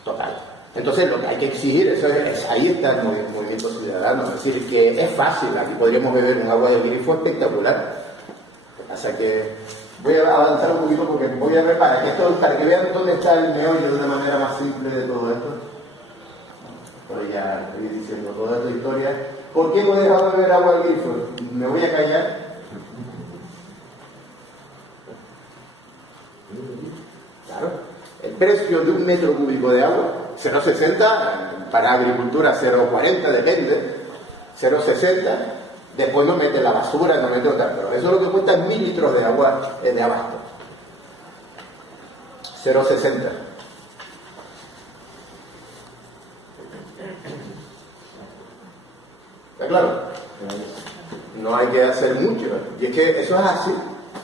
total. Entonces lo que hay que exigir, ahí está el movimiento ciudadano, es decir, que es fácil, aquí podríamos beber un agua del grifo espectacular. Lo que pasa es que voy a avanzar un poquito porque voy a ver para que vean dónde está el meollo de una manera más simple de todo esto. Pero ya estoy diciendo toda esta historia. ¿Por qué no he dejado de beber agua del grifo? Me voy a callar. Claro, el precio de un metro cúbico de agua, 0,60, para agricultura 0,40, depende, 0,60, después no mete la basura, no mete otra, pero eso es lo que cuesta 1000 litros de agua de abasto. 0,60. ¿Está claro? No hay que hacer mucho, y es que eso es así,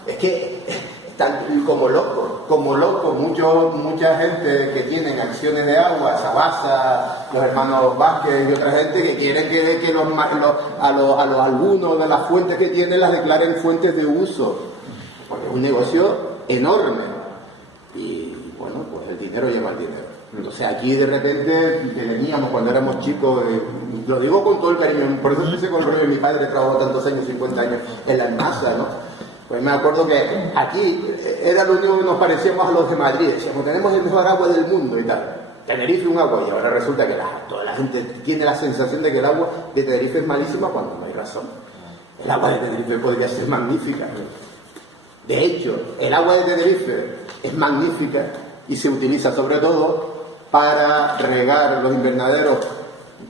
es que están como locos, mucha gente que tienen acciones de agua, Sabasa, los hermanos Vázquez y otra gente que quieren que a los algunos de las fuentes que tienen las declaren fuentes de uso, porque es un negocio enorme, y bueno, pues el dinero lleva el dinero. Entonces aquí de repente que veníamos cuando éramos chicos, lo digo con todo el cariño, por eso empecé con el rollo de mi padre, trabajó tantos años, 50 años, en la masa, ¿no? Pues me acuerdo que aquí era lo único que nos parecíamos a los de Madrid, decíamos, tenemos el mejor agua del mundo y tal. Tenerife un agua, y ahora resulta que toda la gente tiene la sensación de que el agua de Tenerife es malísima cuando no hay razón. El agua de Tenerife podría ser magnífica. De hecho, el agua de Tenerife es magnífica y se utiliza sobre todo para regar los invernaderos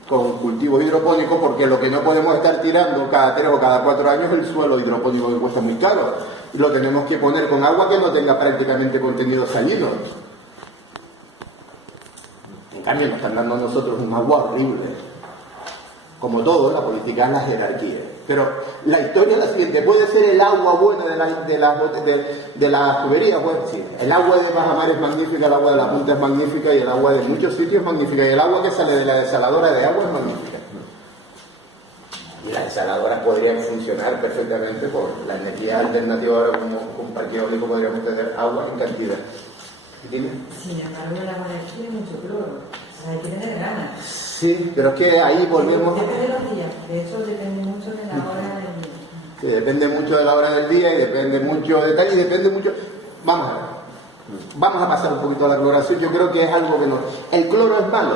con cultivos hidropónicos, porque lo que no podemos estar tirando cada 3 o cada 4 años es el suelo hidropónico, que cuesta muy caro, y lo tenemos que poner con agua que no tenga prácticamente contenido salino. En cambio nos están dando a nosotros un agua horrible. Como todo, la política es la jerarquía, pero la historia es la siguiente: puede ser el agua buena de las tuberías, bueno, sí, el agua de Bajamar es magnífica, el agua de la Punta es magnífica, y el agua de muchos sitios es magnífica, y el agua que sale de la desaladora de agua es magnífica. Y las desaladoras podrían funcionar perfectamente por la energía alternativa. Ahora como un parque eólico podríamos tener agua en cantidad. Dime. Sin embargo, el agua de aquí tiene mucho cloro, o sea, hay que tener ganas. Sí, pero es que ahí volvemos... Depende de los días, de hecho depende mucho de la hora del día. Sí, depende mucho de la hora del día, y depende mucho de tal, y depende mucho... Vamos a ver, vamos a pasar un poquito a la cloración. Yo creo que es algo que no... ¿El cloro es malo?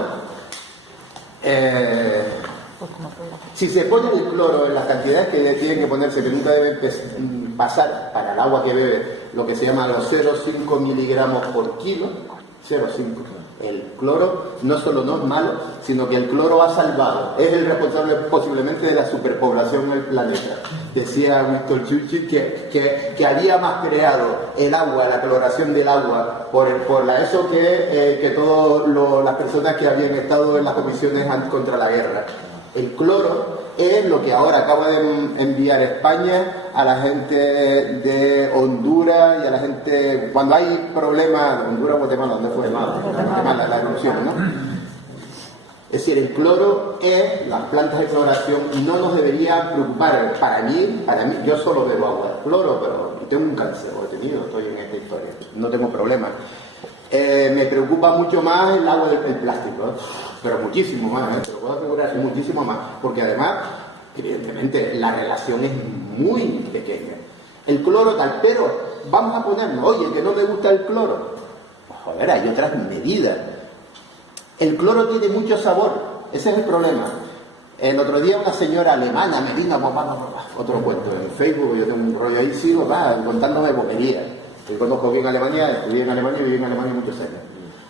Si se pone el cloro en las cantidades que tienen que ponerse, que nunca deben pasar para el agua que bebe, lo que se llama los 0,5 miligramos por kilo, 0,5. El cloro no solo no es malo, sino que el cloro ha salvado, es el responsable posiblemente de la superpoblación en el planeta. Decía Winston Churchill que había más creado el agua, la cloración del agua, por eso que todas las personas que habían estado en las comisiones contra la guerra. El cloro es lo que ahora acaba de enviar España a la gente de Honduras y a la gente, cuando hay problemas, Honduras, Guatemala, ¿dónde fue? Guatemala, la erupción, ¿no? Es decir, el cloro es, las plantas de cloración no nos deberían preocupar. Para mí, yo solo bebo agua de cloro, pero tengo un cáncer, lo he tenido, estoy en esta historia, no tengo problema. Me preocupa mucho más el agua del plástico, pero muchísimo más, te lo puedo asegurar, muchísimo más, porque además, evidentemente, la relación es muy pequeña. El cloro tal, pero vamos a ponernos, oye, que no me gusta el cloro, pues, joder, hay otras medidas. El cloro tiene mucho sabor, ese es el problema. El otro día una señora alemana me vino, otro cuento, en Facebook, yo tengo un rollo ahí, sigo, contándome boberías. Yo conozco bien Alemania, estudié en Alemania y viví en Alemania muchos años.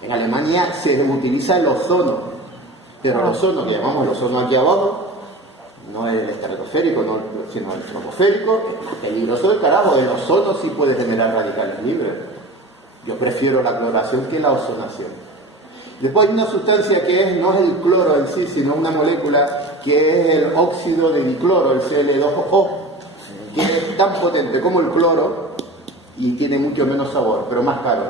En Alemania se utiliza el ozono, pero el ozono que llamamos el ozono aquí abajo, no es el estratosférico, sino el troposférico, es más peligroso del carajo. El ozono sí puede generar radicales libres. Yo prefiero la cloración que la ozonación. Después hay una sustancia que no es el cloro en sí, sino una molécula que es el óxido de dicloro, el Cl2O, que es tan potente como el cloro y tiene mucho menos sabor, pero más caro.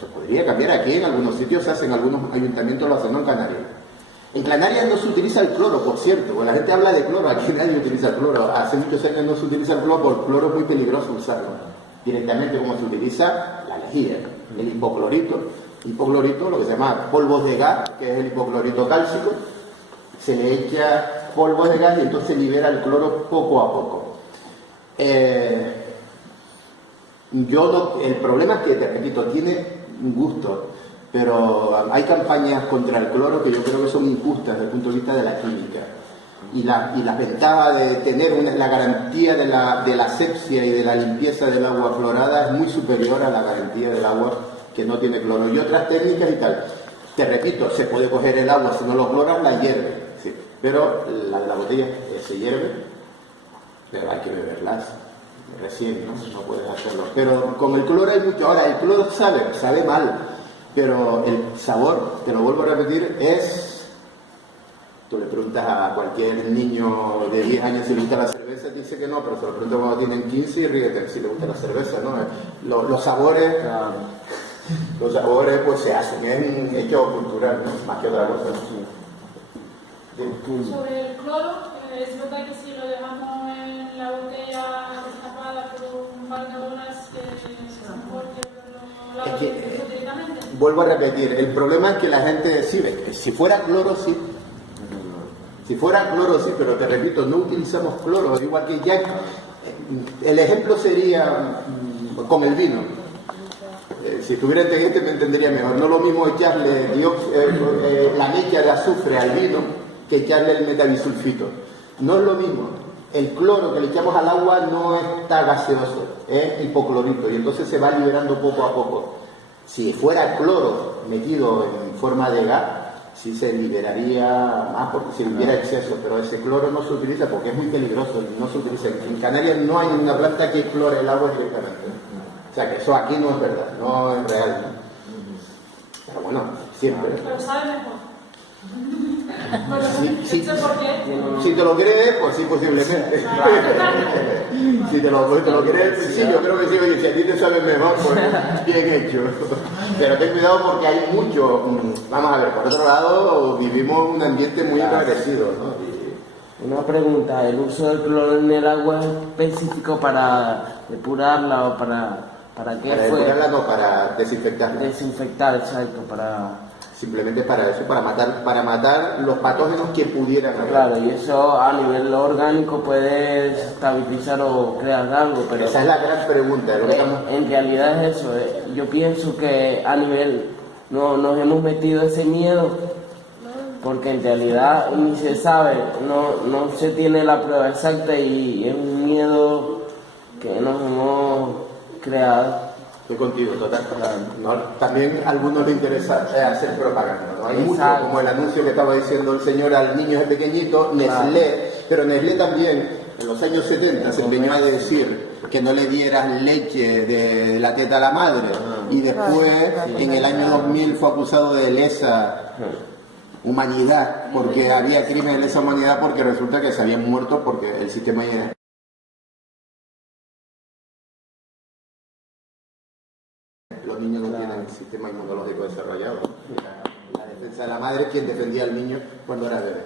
Se podría cambiar aquí, en algunos sitios se hacen, algunos ayuntamientos lo hacen, no en Canarias. En Canarias no se utiliza el cloro, por cierto, porque la gente habla de cloro, aquí nadie utiliza el cloro. Hace muchos años no se utiliza el cloro, porque el cloro es muy peligroso usarlo. Directamente como se utiliza la lejía, el hipoclorito. Hipoclorito, lo que se llama polvos de gas, que es el hipoclorito cálcico, se le echa polvos de gas y entonces se libera el cloro poco a poco. El problema es que, te repito, tiene gusto, pero hay campañas contra el cloro que yo creo que son injustas desde el punto de vista de la química. Y la ventaja de tener la garantía de la asepsia y de la limpieza del agua clorada es muy superior a la garantía del agua que no tiene cloro. Y otras técnicas y tal. Te repito, se puede coger el agua, si no lo cloras, la hierve. Sí. Pero la botella se hierve, pero hay que beberlas recién, ¿no? No puedes hacerlo. Pero con el cloro hay mucho. Ahora, el cloro sabe mal, pero el sabor, te lo vuelvo a repetir, es... Tú le preguntas a cualquier niño de 10 años si le gusta la cerveza, dice que no, pero se lo preguntas cuando tienen 15 y ríete si le gusta la cerveza, ¿no? Los sabores pues se hacen, es un hecho cultural, ¿no? Más que otra cosa. Sobre el cloro, es verdad que si lo dejamos en la botella destapada por un par de horas, es mejor que lo directamente. Vuelvo a repetir, el problema es que la gente si fuera cloro sí. Si fuera cloro sí, pero te repito, no utilizamos cloro, igual que ya. El ejemplo sería con el vino. Si estuviera inteligente me entendería mejor. No es lo mismo echarle la mecha de azufre al vino que echarle el metabisulfito. No es lo mismo. El cloro que le echamos al agua no está gaseoso, es hipoclorito y entonces se va liberando poco a poco. Si fuera cloro metido en forma de gas, sí se liberaría más porque si hubiera exceso, pero ese cloro no se utiliza porque es muy peligroso, no se utiliza. En Canarias no hay una planta que clore el agua directamente. O sea que eso aquí no es verdad, no es real, ¿no? Pero bueno, siempre. Pero sabe mejor. Bueno, Sí. ¿por qué? Si te lo crees, pues sí, posiblemente. Si te lo crees, sí, yo creo que sí. Oye, si a ti te sabe mejor, pues bien hecho. Pero ten cuidado porque hay mucho. Vamos a ver, por otro lado, vivimos en un ambiente muy enrarecido, ¿no? Una pregunta, ¿el uso del cloro en el agua es específico para depurarla o para qué Para fue? depurarla, no, para desinfectarla. Desinfectar, exacto, para... Simplemente para eso, para matar los patógenos que pudieran haber. Claro, y eso a nivel orgánico puede estabilizar o crear algo, pero... Esa es la gran pregunta. Lo que estamos... En realidad es eso, yo pienso que a nivel... nos hemos metido ese miedo, porque en realidad ni se sabe, no se tiene la prueba exacta y es un miedo que nos hemos creado. Estoy contigo, total. No, también a algunos les interesa hacer propaganda, ¿no? Hay mucho, como el anuncio que estaba diciendo el señor al niño ese pequeñito, Nestlé, pero Nestlé también, en los años 70, se empeñó a decir que no le dieras leche de la teta a la madre, y después, en el año 2000, fue acusado de lesa humanidad, porque había crímenes de lesa humanidad, porque resulta que se habían muerto porque el sistema... Los niños no tienen sistema inmunológico desarrollado. La defensa de la madre es quien defendía al niño cuando era bebé.